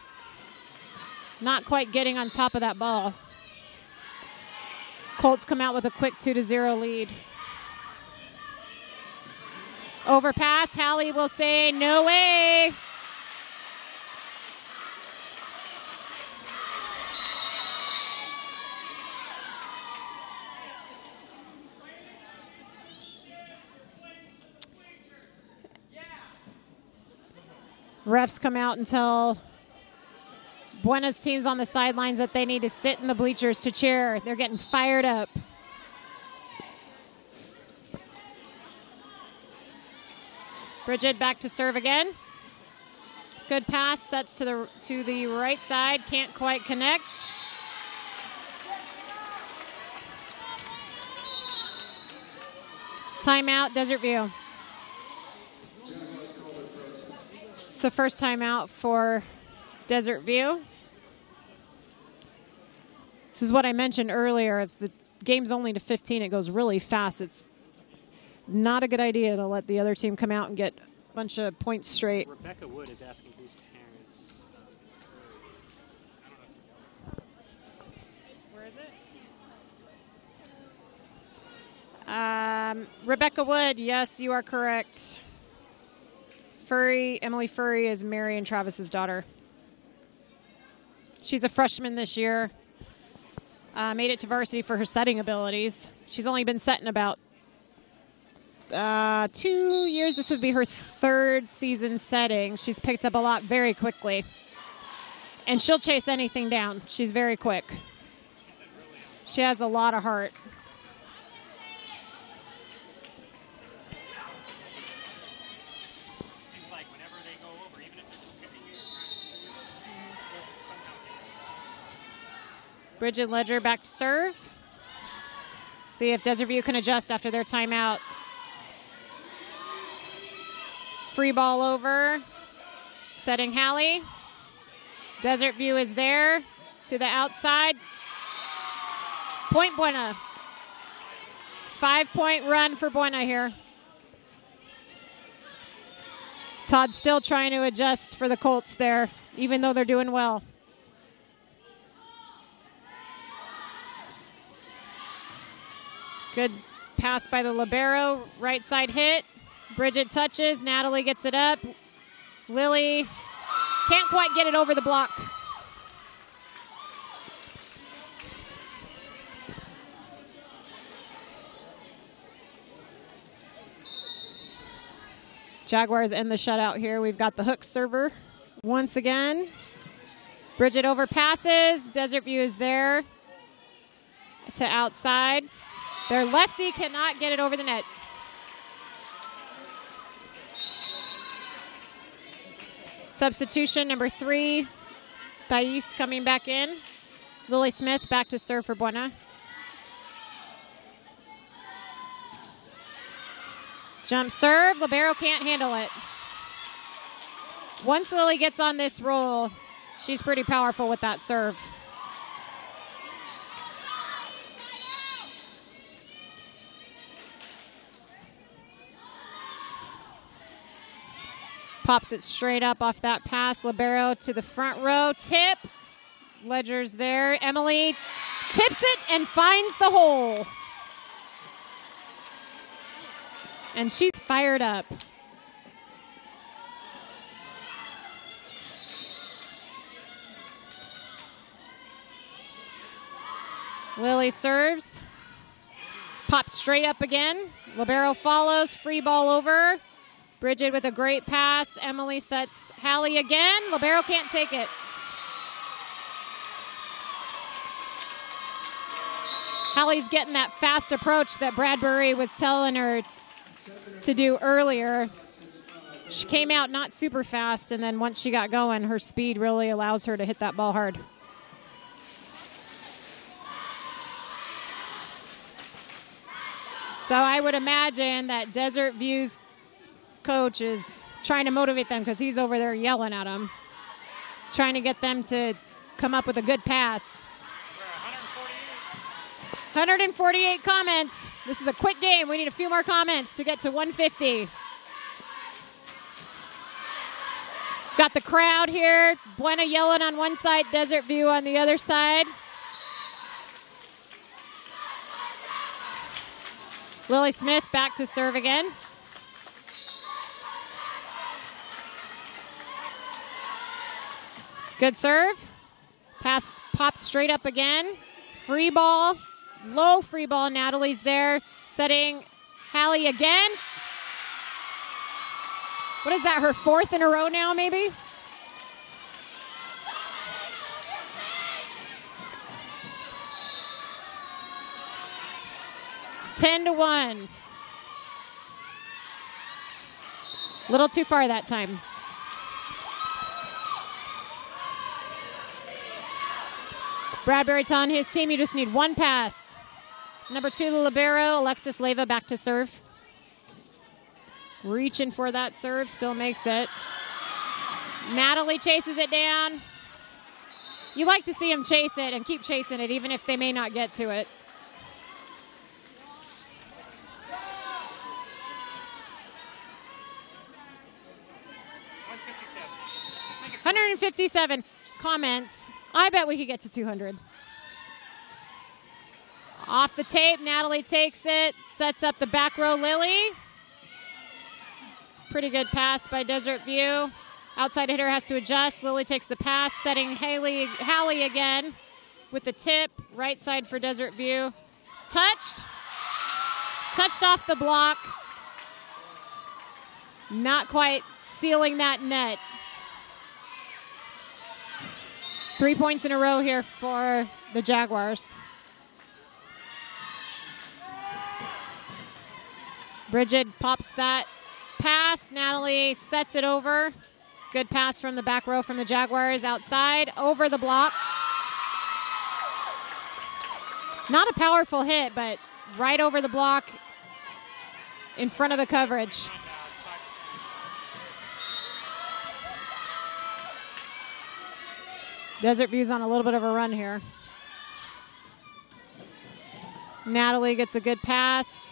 Not quite getting on top of that ball. Colts come out with a quick 2-0 lead. Overpass. Hallie will say, no way. Refs come out and tell Buena's teams on the sidelines that they need to sit in the bleachers to cheer. They're getting fired up. Bridget back to serve again. Good pass, sets to the right side, can't quite connect. Timeout, Desert View. It's the first timeout for Desert View. This is what I mentioned earlier. If the game's only to 15, it goes really fast. It's not a good idea to let the other team come out and get a bunch of points straight. Rebecca Wood is asking whose parents. Where is it? Rebecca Wood, yes, you are correct. Emily Furry is Mary and Travis's daughter. She's a freshman this year. Made it to varsity for her setting abilities. She's only been setting about 2 years. This would be her third season setting. She's picked up a lot very quickly. And she'll chase anything down. She's very quick. She has a lot of heart. Bridget Ledger back to serve. See if Desert View can adjust after their timeout. Free ball over. Setting Hallie. Desert View is there to the outside. Point Buena. 5-point run for Buena here. Todd's still trying to adjust for the Colts there, even though they're doing well. Good pass by the libero, right side hit. Bridget touches, Natalie gets it up. Lily can't quite get it over the block. Jaguars end the shutout here. We've got the hook server once again. Bridget over passes. Desert View is there to outside. Their lefty cannot get it over the net. Substitution number 3. Thais coming back in. Lily Smith back to serve for Buena. Jump serve. Libero can't handle it. Once Lily gets on this roll, she's pretty powerful with that serve. Pops it straight up off that pass. Libero to the front row. Tip. Ledger's there. Emily tips it and finds the hole. And she's fired up. Lily serves. Pops straight up again. Libero follows. Free ball over. Bridget with a great pass. Emily sets Hallie again. Libero can't take it. Hallie's getting that fast approach that Bradbury was telling her to do earlier. She came out not super fast, and then once she got going, her speed really allows her to hit that ball hard. So I would imagine that Desert View's coach is trying to motivate them because he's over there yelling at them, trying to get them to come up with a good pass. 148 comments. This is a quick game. We need a few more comments to get to 150. Got the crowd here. Buena yelling on one side, Desert View on the other side. Lily Smith back to serve again. Good serve. Pass pops straight up again. Free ball. Low free ball. Natalie's there. Setting Hallie again. What is that, her 4th in a row now, maybe? Ten to 1. Little too far that time. Bradbury telling his team you just need one pass. Number 2, the libero, Alexis Leyva back to serve. Reaching for that serve, still makes it. Natalie chases it down. You like to see them chase it and keep chasing it, even if they may not get to it. $157 comments. I bet we could get to 200. Off the tape, Natalie takes it, sets up the back row, Lily. Pretty good pass by Desert View. Outside hitter has to adjust. Lily takes the pass, setting Hallie again with the tip. Right side for Desert View. Touched off the block. Not quite sealing that net. 3 points in a row here for the Jaguars. Bridget pops that pass. Natalie sets it over. Good pass from the back row from the Jaguars outside over the block. Not a powerful hit, but right over the block in front of the coverage. Desert View's on a little bit of a run here. Natalie gets a good pass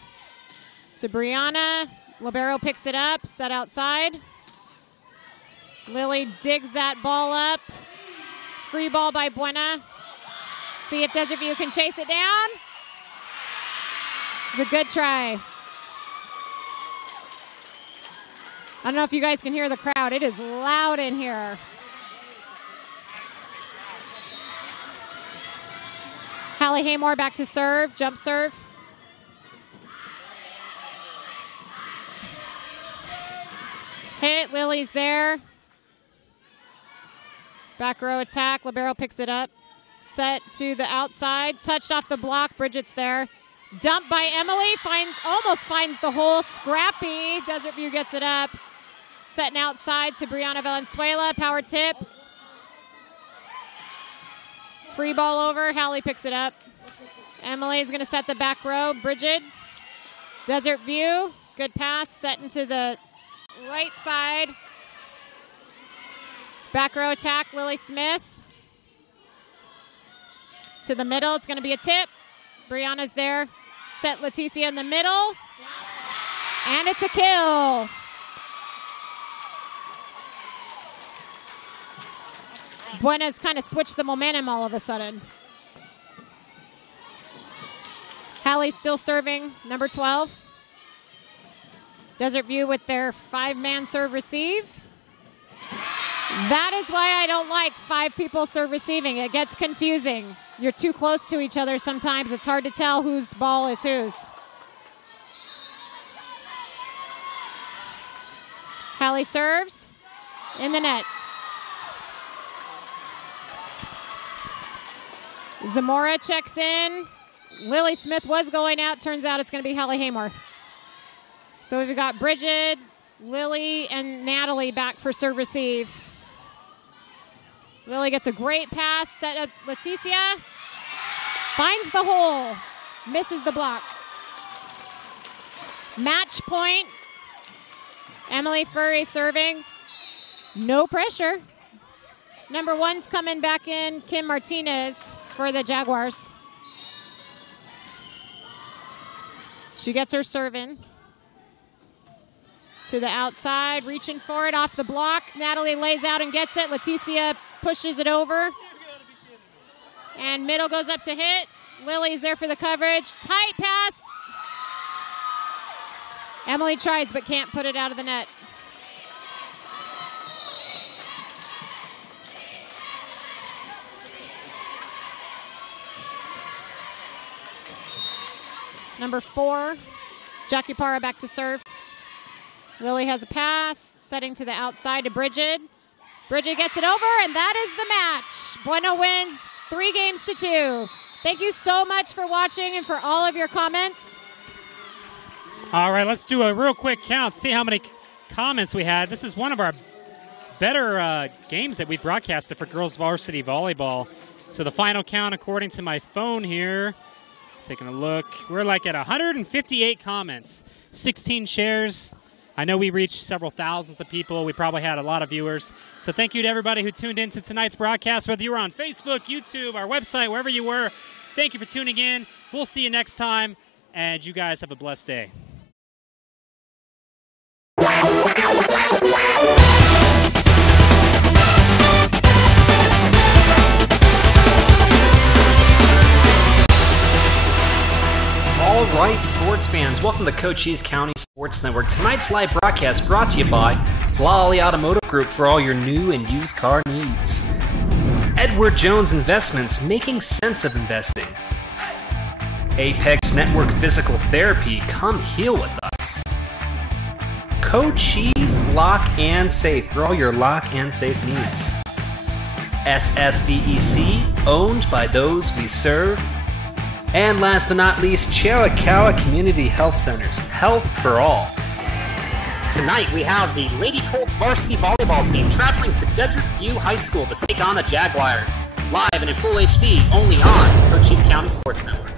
to Brianna. Libero picks it up, set outside. Lily digs that ball up. Free ball by Buena. See if Desert View can chase it down. It's a good try. I don't know if you guys can hear the crowd. It is loud in here. Hallie Haymore back to serve, jump serve. Hit, Lily's there. Back row attack, libero picks it up. Set to the outside, touched off the block, Bridget's there. Dumped by Emily, almost finds the hole, scrappy. Desert View gets it up. Setting outside to Brianna Valenzuela, power tip. Free ball over, Hallie picks it up. Emily's gonna set the back row, Bridget. Desert View, good pass, set into the right side. Back row attack, Lily Smith. To the middle, it's gonna be a tip. Brianna's there, set Leticia in the middle. And it's a kill. Buena's kind of switched the momentum all of a sudden. Hallie's still serving, number 12. Desert View with their 5-man serve receive. That is why I don't like 5 people serve receiving. It gets confusing. You're too close to each other sometimes. It's hard to tell whose ball is whose. Hallie serves in the net. Zamora checks in. Lily Smith was going out. Turns out it's going to be Hallie Haymore. So we've got Bridget, Lily, and Natalie back for serve receive. Lily gets a great pass. Set up Leticia. Finds the hole. Misses the block. Match point. Emily Furry serving. No pressure. Number 1's coming back in, Kim Martinez for the Jaguars. She gets her serve in. To the outside, reaching for it off the block. Natalie lays out and gets it. Leticia pushes it over. And middle goes up to hit. Lily's there for the coverage. Tight pass. Emily tries but can't put it out of the net. Number 4, Jackie Parra back to serve. Lily has a pass, setting to the outside to Bridget. Bridget gets it over, and that is the match. Bueno wins 3-2. Thank you so much for watching and for all of your comments. All right, let's do a real quick count, see how many comments we had. This is one of our better games that we've broadcasted for girls varsity volleyball. So the final count, according to my phone here, taking a look, we're like at 158 comments, 16 shares. I know we reached several thousands of people. We probably had a lot of viewers. So thank you to everybody who tuned into tonight's broadcast, whether you were on Facebook, YouTube, our website, wherever you were. Thank you for tuning in. We'll see you next time, and you guys have a blessed day. All right, sports fans, welcome to Cochise County Sports Network. Tonight's live broadcast brought to you by Lolly Automotive Group for all your new and used car needs. Edward Jones Investments, making sense of investing. Apex Network Physical Therapy, come heal with us. Cochise Lock and Safe for all your lock and safe needs. SSVEC, owned by those we serve. And last but not least, Chiricahua Community Health Centers, health for all. Tonight we have the Lady Colts varsity volleyball team traveling to Desert View High School to take on the Jaguars. Live and in full HD, only on Cochise County Sports Network.